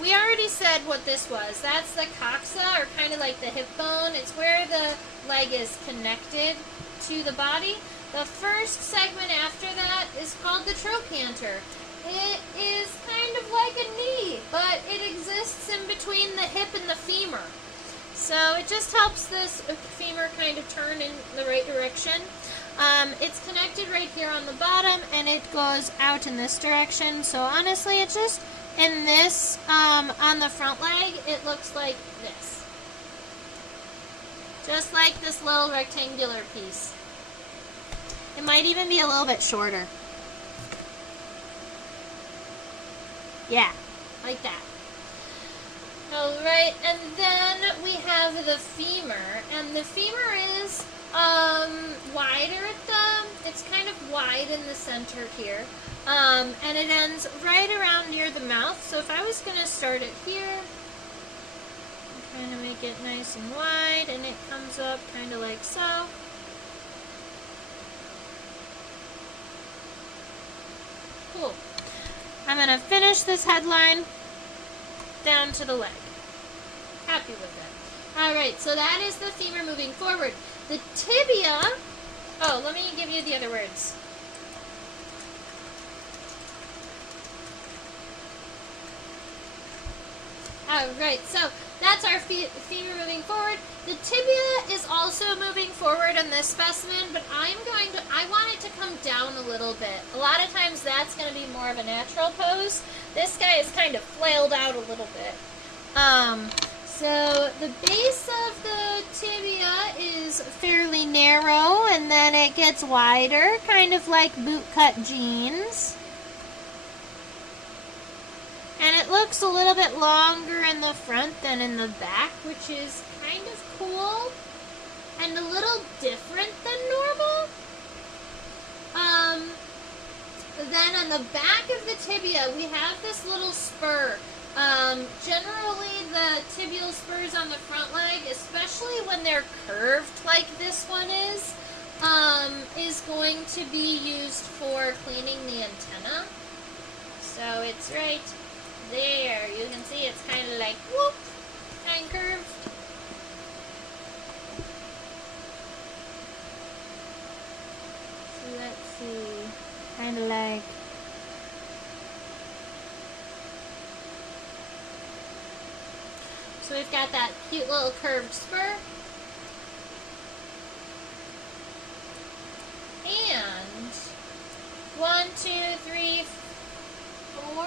we already said what this was. That's the coxa, or kind of like the hip bone. It's where the leg is connected to the body. The first segment after that is called the trochanter. It is kind of like a knee, but it exists in between the hip and the femur. So it just helps this femur kind of turn in the right direction. It's connected right here on the bottom, and it goes out in this direction. So honestly, it's just in this, on the front leg, it looks like this. Just like this little rectangular piece. It might even be a little bit shorter. Yeah, like that. Alright, and then we have the femur, and the femur is wider at it's kind of wide in the center here, and it ends right around near the mouth. So if I was going to start it here, kind of make it nice and wide, and it comes up kind of like so. Cool. I'm going to finish this headline down to the leg. Happy with it. Alright, so that is the femur moving forward. The tibia, oh, let me give you the other words. Alright, so That's our femur moving forward. The tibia is also moving forward in this specimen, but I want it to come down a little bit. A lot of times that's going to be more of a natural pose. This guy is kind of flailed out a little bit. So the base of the tibia is fairly narrow, and then it gets wider, kind of like bootcut jeans. And it looks a little bit longer in the front than in the back, which is kind of cool and a little different than normal. Then on the back of the tibia, we have this little spur. Generally, the tibial spurs on the front leg, especially when they're curved like this one is going to be used for cleaning the antenna. So it's right there. You can see it's kind of like, whoop, kind of curved. So let's see, kind of like, so we've got that cute little curved spur. And 1, 2, 3, 4,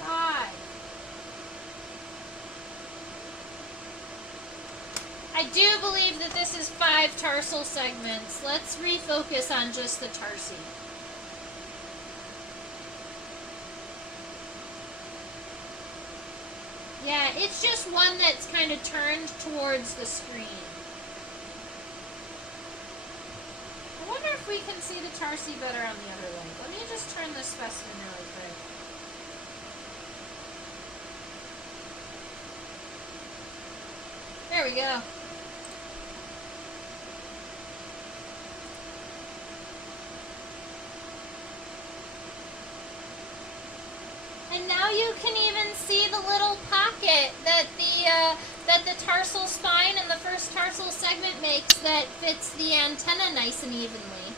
5. I do believe that this is 5 tarsal segments. Let's refocus on just the tarsi. Yeah, it's just one that's kind of turned towards the screen. I wonder if we can see the tarsi better on the other leg. Let me just turn this specimen really quick. There we go. And now you can even see the little pocket that the tarsal spine and the first tarsal segment makes that fits the antenna nice and evenly.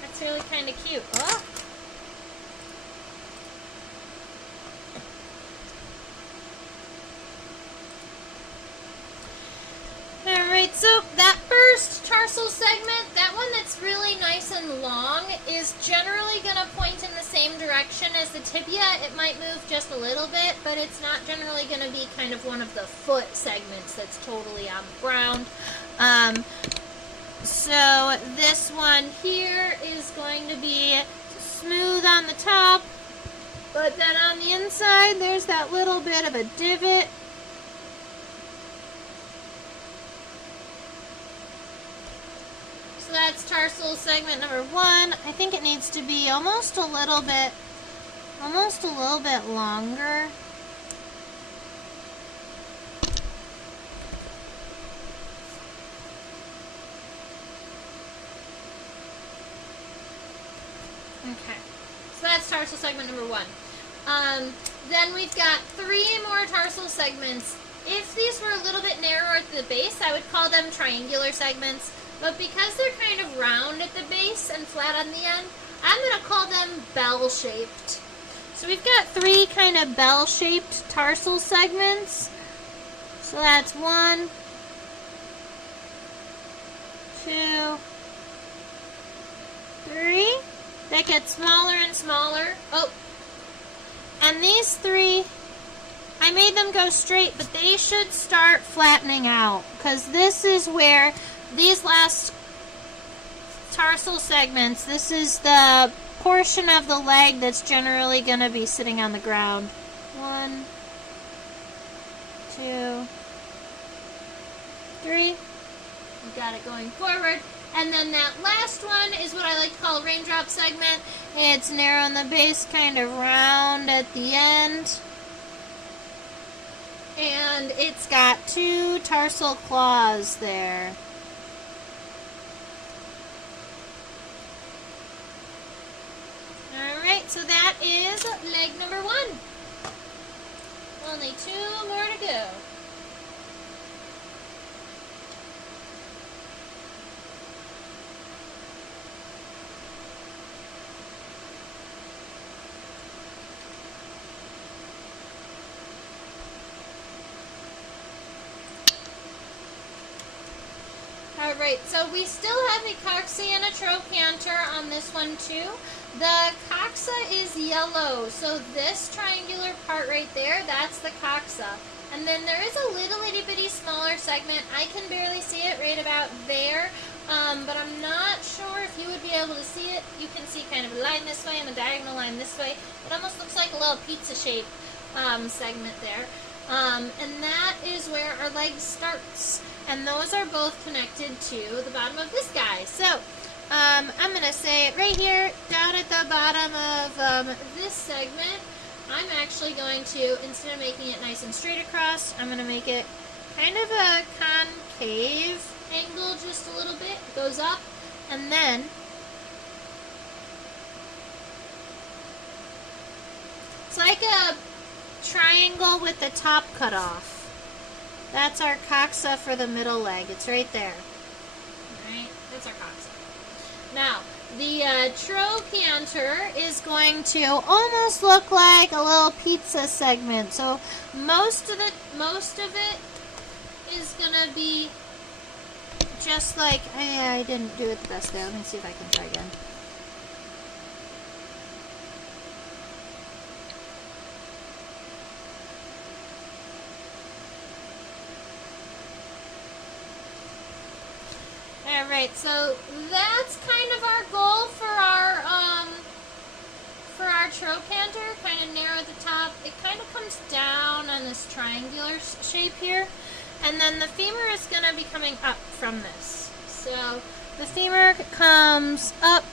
That's really kind of cute. Oh. Alright, so that first tarsal segment, that one that's really nice and long, is generally going to point in the same direction as the tibia. It might move just a little bit, but it's not generally going to be kind of one of the foot segments that's totally on the ground. So this one here is going to be smooth on the top, but then on the inside there's that little bit of a divot. So that's tarsal segment number 1. I think it needs to be almost a little bit longer. Okay, so that's tarsal segment number 1. Then we've got 3 more tarsal segments. If these were a little bit narrower at the base, I would call them triangular segments. But because they're kind of round at the base and flat on the end, I'm going to call them bell-shaped. So we've got 3 kind of bell-shaped tarsal segments. So that's 1, 2, 3. They get smaller and smaller. Oh, and these 3, I made them go straight, but they should start flattening out, because this is where these last tarsal segments, this is the portion of the leg that's generally going to be sitting on the ground. 1, 2, 3. We got it going forward. And then that last one is what I like to call a raindrop segment. It's narrow in the base, kind of round at the end. And it's got 2 tarsal claws there. Alright, so that is leg number 1. Only 2 more to go. Alright, so we still have a coxa and a trochanter on this one too. The coxa is yellow, so this triangular part right there, that's the coxa. And then there is a little itty bitty smaller segment. I can barely see it right about there, but I'm not sure if you would be able to see it. You can see kind of a line this way and a diagonal line this way. It almost looks like a little pizza shape segment there. And that is where our leg starts. And those are both connected to the bottom of this guy. So, I'm going to say right here, down at the bottom of this segment, I'm actually going to, instead of making it nice and straight across, I'm going to make it kind of a concave angle just a little bit. It goes up, and then it's like a triangle with the top cut off. That's our coxa for the middle leg. It's right there. Alright, that's our coxa. Now, the trochanter is going to almost look like a little pizza segment. So most of it is gonna be just like, I didn't do it the best there. Let me see if I can try again. Alright, so that's kind of our goal for our trochanter. Kind of narrow the top. It kind of comes down on this triangular shape here. And then the femur is going to be coming up from this. So the femur comes up.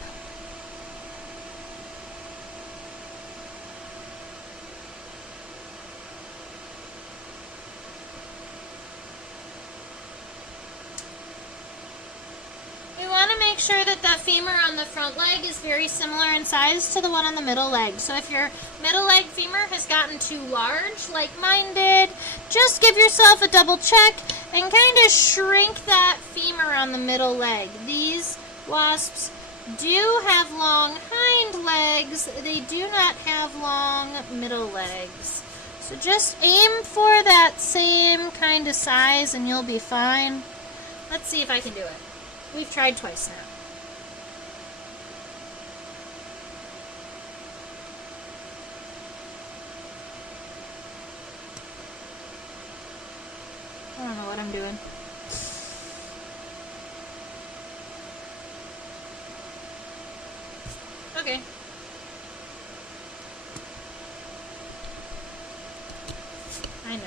Make sure that the femur on the front leg is very similar in size to the one on the middle leg. So if your middle leg femur has gotten too large, like mine did, just give yourself a double check and kind of shrink that femur on the middle leg. These wasps do have long hind legs. They do not have long middle legs. So just aim for that same kind of size and you'll be fine. Let's see if I can do it. We've tried twice now. I don't know what I'm doing. Okay. I know.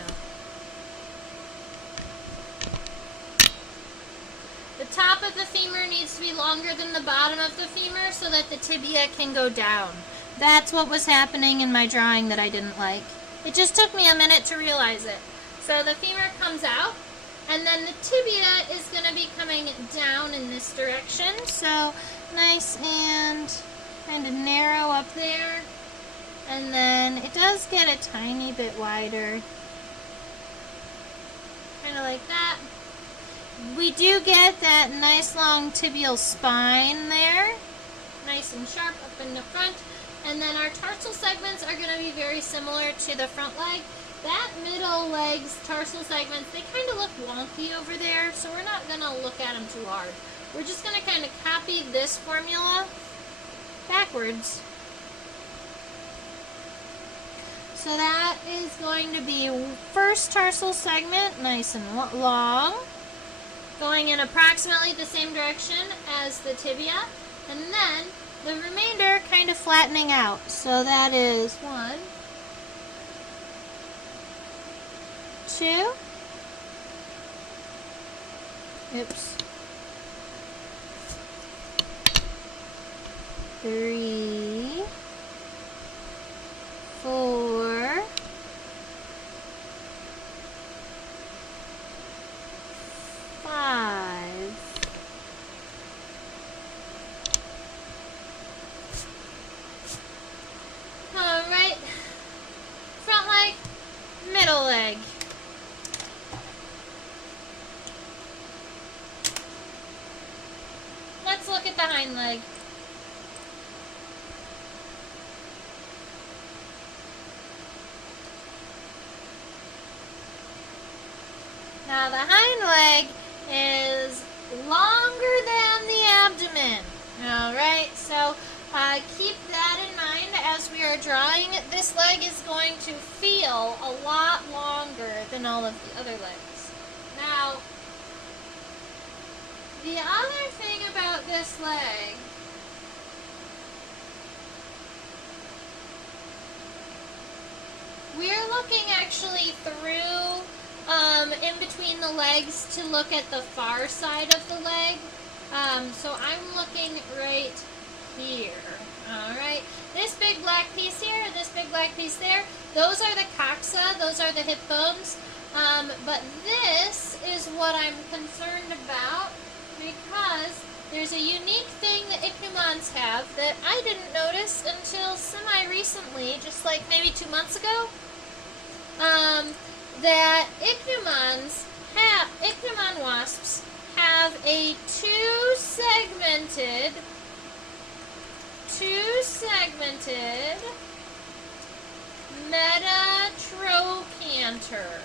The top of the femur needs to be longer than the bottom of the femur so that the tibia can go down. That's what was happening in my drawing that I didn't like. It just took me a minute to realize it. So the femur comes out, and then the tibia is going to be coming down in this direction. So nice and kind of narrow up there. And then it does get a tiny bit wider. Kind of like that. We do get that nice long tibial spine there. Nice and sharp up in the front. And then our tarsal segments are going to be very similar to the front leg. That middle leg's tarsal segments, they kind of look wonky over there, so we're not going to look at them too hard. We're just going to kind of copy this formula backwards. So that is going to be first tarsal segment, nice and long, going in approximately the same direction as the tibia, and then the remainder kind of flattening out. So that is 1, 2, oops, 3, 4, 5, 5. Front leg, middle leg. Let's look at the hind leg. Now the hind leg is longer than the abdomen. Alright, so keep that in mind as we are drawing. This leg is going to feel a lot longer than all of the other legs. Now, the other thing about this leg we're looking actually through in between the legs to look at the far side of the leg. So I'm looking right here. Alright, this big black piece here, this big black piece there, those are the coxa, those are the hip bones. But this is what I'm concerned about because there's a unique thing that ichneumons have that I didn't notice until semi-recently, just like maybe 2 months ago. That ichneumon wasps have a two-segmented metatrochanter.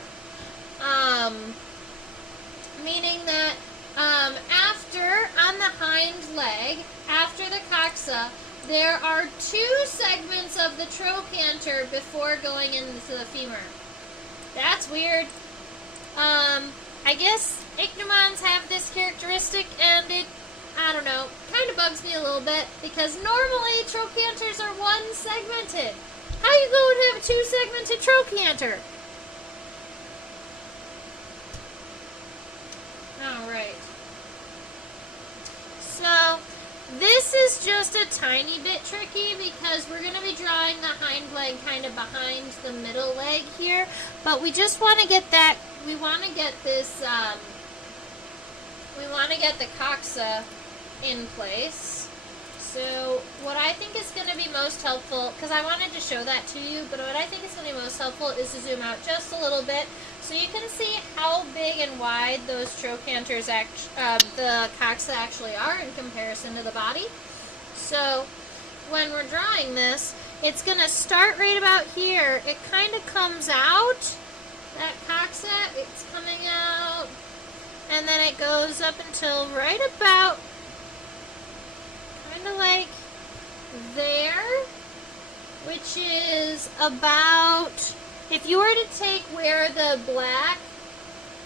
Meaning that after, on the hind leg, after the coxa, there are two segments of the trochanter before going into the femur. That's weird. I guess ichneumons have this characteristic, and it, I don't know, kind of bugs me a little bit, because normally trochanters are one-segmented. How you going to have a two-segmented trochanter? Alright. So, this is just a tiny bit tricky because we're going to be drawing the hind leg kind of behind the middle leg here, but we just want to get that, we want to get this, we want to get the coxa in place. So what I think is going to be most helpful, because I wanted to show that to you, but what I think is going to be most helpful is to zoom out just a little bit so you can see how big and wide those trochanters, the coxa actually are in comparison to the body. So when we're drawing this, it's going to start right about here. It kind of comes out, that coxa, it's coming out, and then it goes up until right about kind of like there, which is about, if you were to take where the black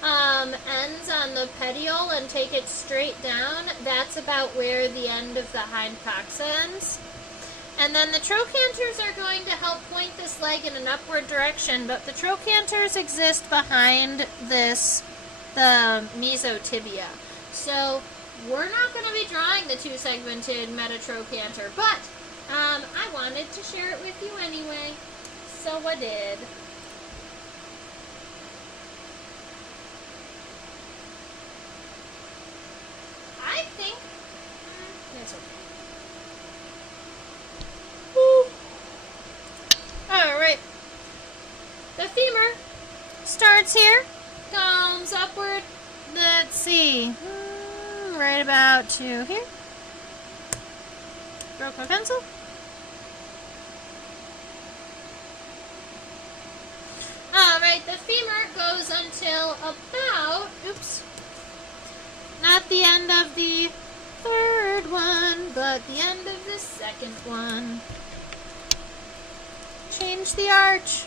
ends on the petiole and take it straight down, that's about where the end of the hind coxa ends. And then the trochanters are going to help point this leg in an upward direction, but the trochanters exist behind this, the mesotibia. So we're not going to be drawing the two-segmented metatrochanter, but I wanted to share it with you anyway, so I did. I think it's okay. Alright. The femur starts here, comes upward, let's see, right about to here. Broke my pencil. Alright, the femur goes until about, oops, not the end of the third one, but the end of the second one. Change the arch.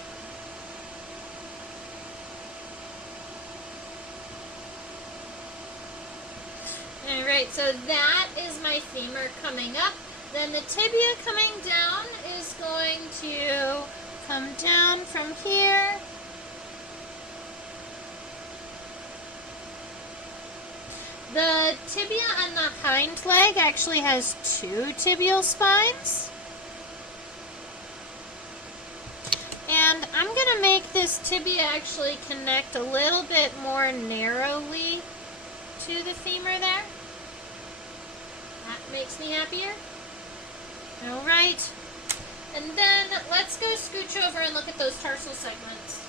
Alright, so that is my femur coming up. Then the tibia coming down is going to come down from here. The tibia on the hind leg actually has two tibial spines. And I'm going to make this tibia actually connect a little bit more narrowly to the femur there. That makes me happier. Alright. And then let's go scooch over and look at those tarsal segments.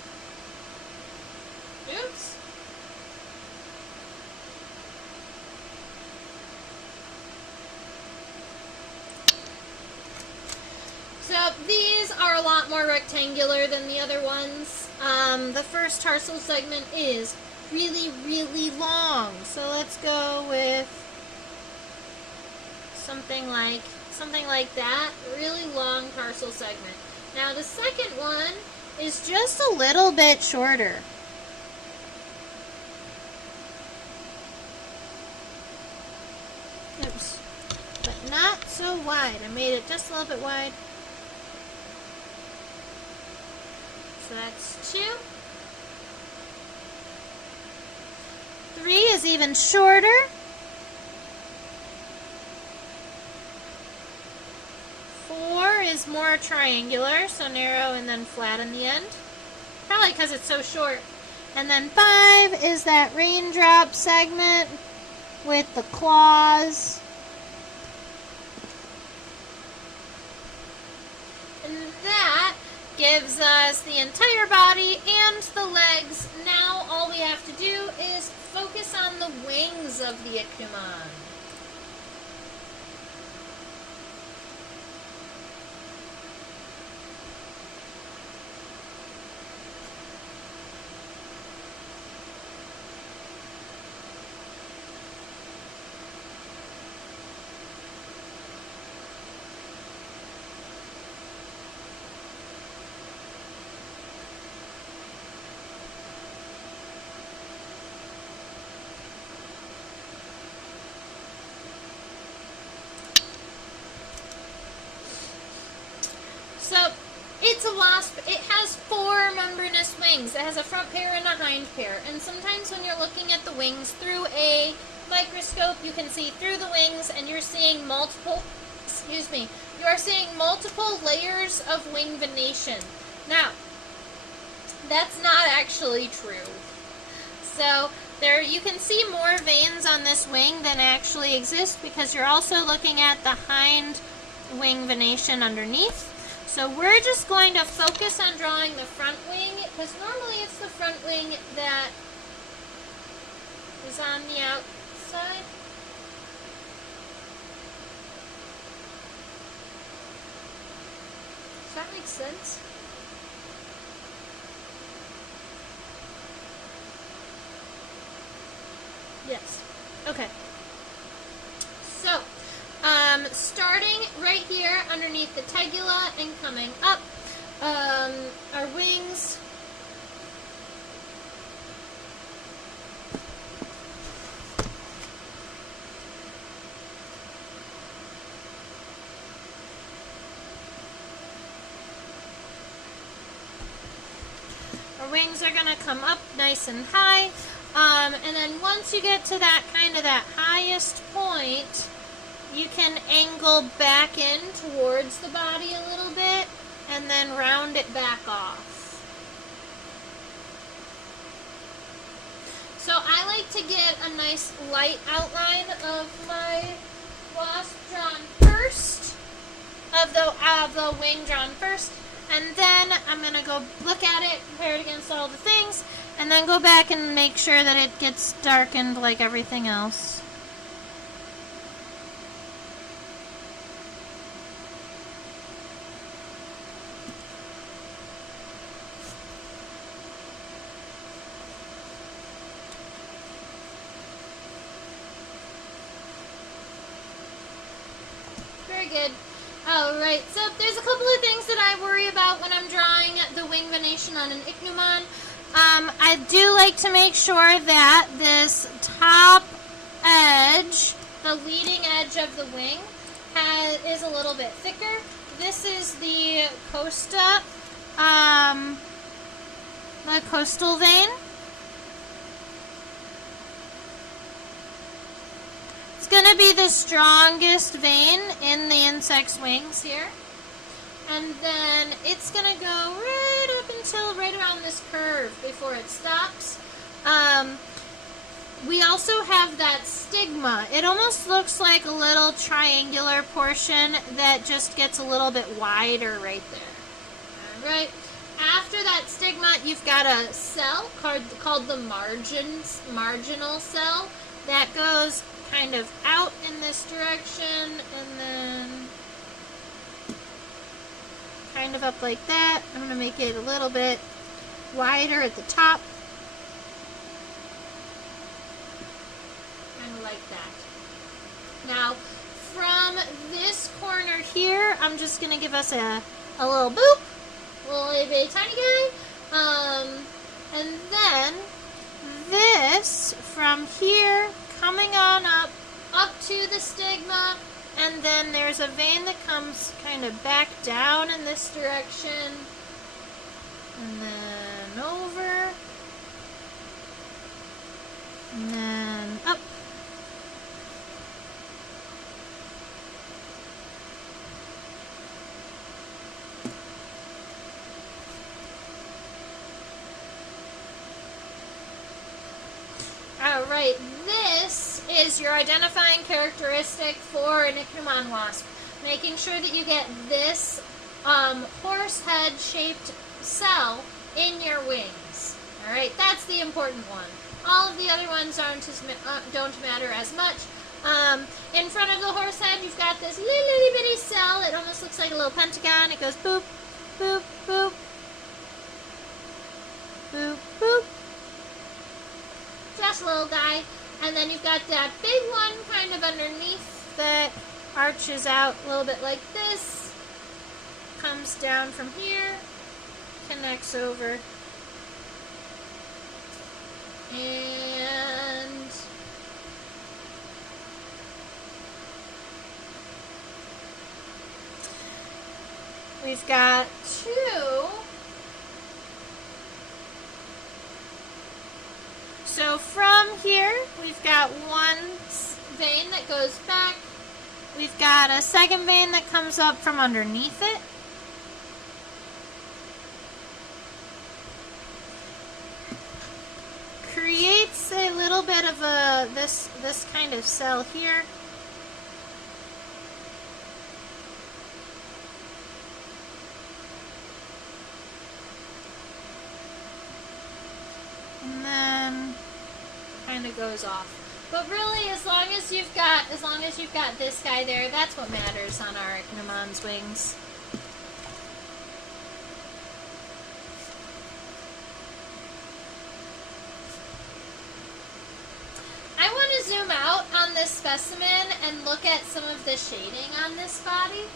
Oops. So these are a lot more rectangular than the other ones. The first tarsal segment is really, really long. So let's go with something like that, really long tarsal segment. Now the second one is just a little bit shorter. Oops. But not so wide. I made it just a little bit wide. So that's 2. 3 is even shorter. 4 is more triangular, so narrow and then flat in the end. Probably because it's so short. And then 5 is that raindrop segment with the claws. And that gives us the entire body and the legs. Now all we have to do is focus on the wings of the Ichneumon. So, it's a wasp. It has 4 membranous wings. It has a front pair and a hind pair. And sometimes when you're looking at the wings through a microscope, you can see through the wings and you're seeing multiple layers of wing venation. Now, that's not actually true. So, there you can see more veins on this wing than actually exist because you're also looking at the hind wing venation underneath. So we're just going to focus on drawing the front wing, because normally it's the front wing that is on the outside. Does that make sense? Yes. Okay. So, starting right here underneath the tegula and coming up, our wings. Our wings are going to come up nice and high. And then once you get to that that highest point, you can angle back in towards the body a little bit and then round it back off. So I like to get a nice light outline of my wasp drawn first, of the wing drawn first, and then I'm going to go look at it, compare it against all the things, and then go back and make sure that it gets darkened like everything else. Very good. Alright, so there's a couple of things that I worry about when I'm drawing the wing venation on an Ichneumon. I do like to make sure that this top edge, the leading edge of the wing, is a little bit thicker. This is the coastal vein. It's going to be the strongest vein in the insect's wings here. And then it's going to go right up until right around this curve before it stops. We also have that stigma. It almost looks like a little triangular portion that just gets a little bit wider right there. Alright. After that stigma, you've got a cell called the marginal cell that goes kind of out in this direction and then kind of up like that. I'm going to make it a little bit wider at the top. like that. Now, from this corner here, I'm just going to give us a little boop, little itty tiny guy, and then this from here coming on up to the stigma, and then there's a vein that comes kind of back down in this direction, and then over, and then up. Alright, this is your identifying characteristic for an Ichneumon wasp. Making sure that you get this horse head shaped cell in your wings. Alright, that's the important one. All of the other ones don't matter as much. In front of the horse head, you've got this little bitty cell. It almost looks like a little pentagon. It goes boop, boop, boop, boop, boop. Just a little guy. And then you've got that big one kind of underneath that arches out a little bit like this. Comes down from here. Connects over. And we've got two. So from here, we've got one vein that goes back. We've got a second vein that comes up from underneath it. Creates a little bit of a this kind of cell here. And then kind of goes off. But really, as long as you've got this guy there, that's what matters on our Ichneumons' wings. I want to zoom out on this specimen and look at some of the shading on this body,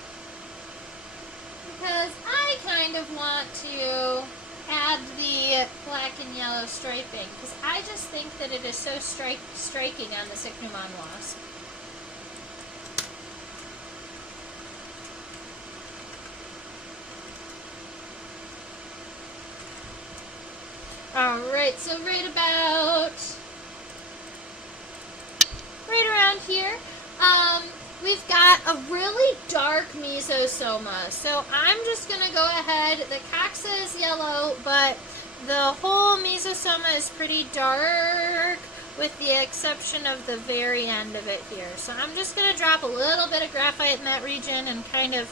because I kind of want to add the black and yellow striping, because I just think that it is so striking on this Ichneumon wasp. Alright, so right around here, we've got a really dark mesosoma. So I'm just going to go ahead. The coxa is yellow, but the whole mesosoma is pretty dark with the exception of the very end of it here. So I'm just going to drop a little bit of graphite in that region and kind of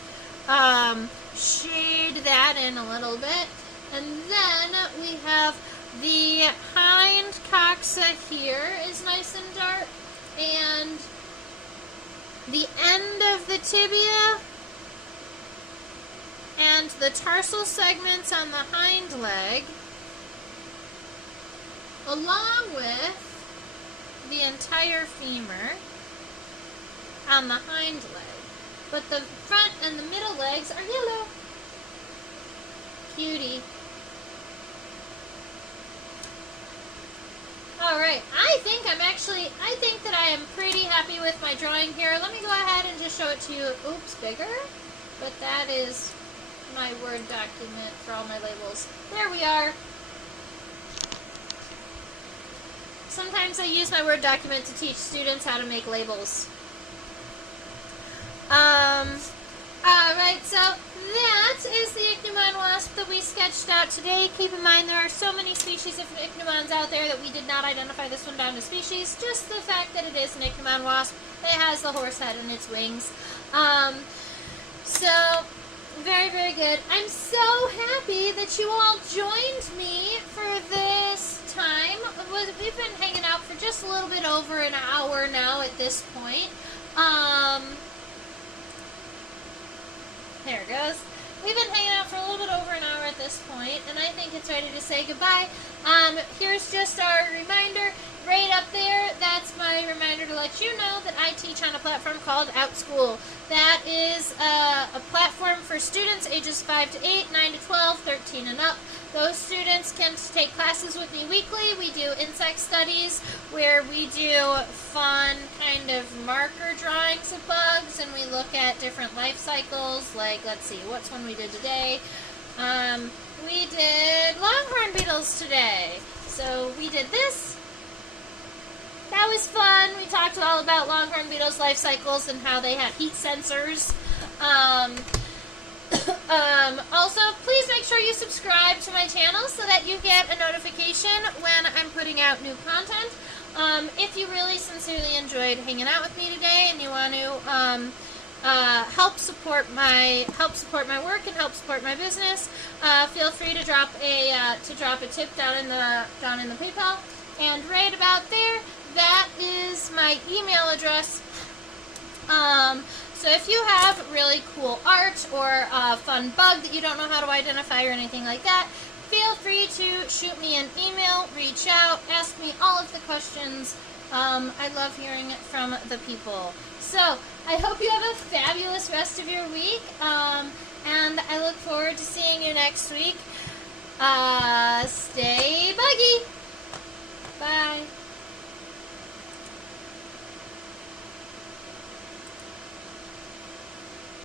shade that in a little bit. And then we have the hind coxa here is nice and dark. And the end of the tibia and the tarsal segments on the hind leg, along with the entire femur on the hind leg. But the front and the middle legs are yellow. Cutie. Alright, I think that I am pretty happy with my drawing here. Let me go ahead and just show it to you. Oops, bigger. But that is my Word document for all my labels. There we are. Sometimes I use my Word document to teach students how to make labels. Alright, so that is the Ichneumon wasp that we sketched out today. Keep in mind there are so many species of Ichneumons out there that we did not identify this one down to species. Just the fact that it is an Ichneumon wasp. It has the horse head in its wings. So, very, very good. I'm so happy that you all joined me for this time. We've been hanging out for just a little bit over an hour now at this point. There it goes. We've been hanging out for a little bit over an hour at this point, and I think it's ready to say goodbye. Here's just our reminder. Right up there, that's my reminder to let you on a platform called OutSchool. That is a platform for students ages 5 to 8, 9 to 12, 13 and up. Those students can take classes with me weekly. We do insect studies where we do fun kind of marker drawings of bugs, and we look at different life cycles. Like, let's see, what's one we did today? We did longhorn beetles today. So we did this. That was fun. We talked all about longhorn beetles' life cycles and how they have heat sensors. Also, please make sure you subscribe to my channel so that you get a notification when I'm putting out new content. If you really sincerely enjoyed hanging out with me today and you want to help support my work and help support my business, feel free to drop a tip down in the PayPal, and right about there, that is my email address. So if you have really cool art or a fun bug that you don't know how to identify or anything like that, feel free to shoot me an email, reach out, ask me all of the questions. I love hearing from the people. So I hope you have a fabulous rest of your week, and I look forward to seeing you next week. Stay buggy. Bye.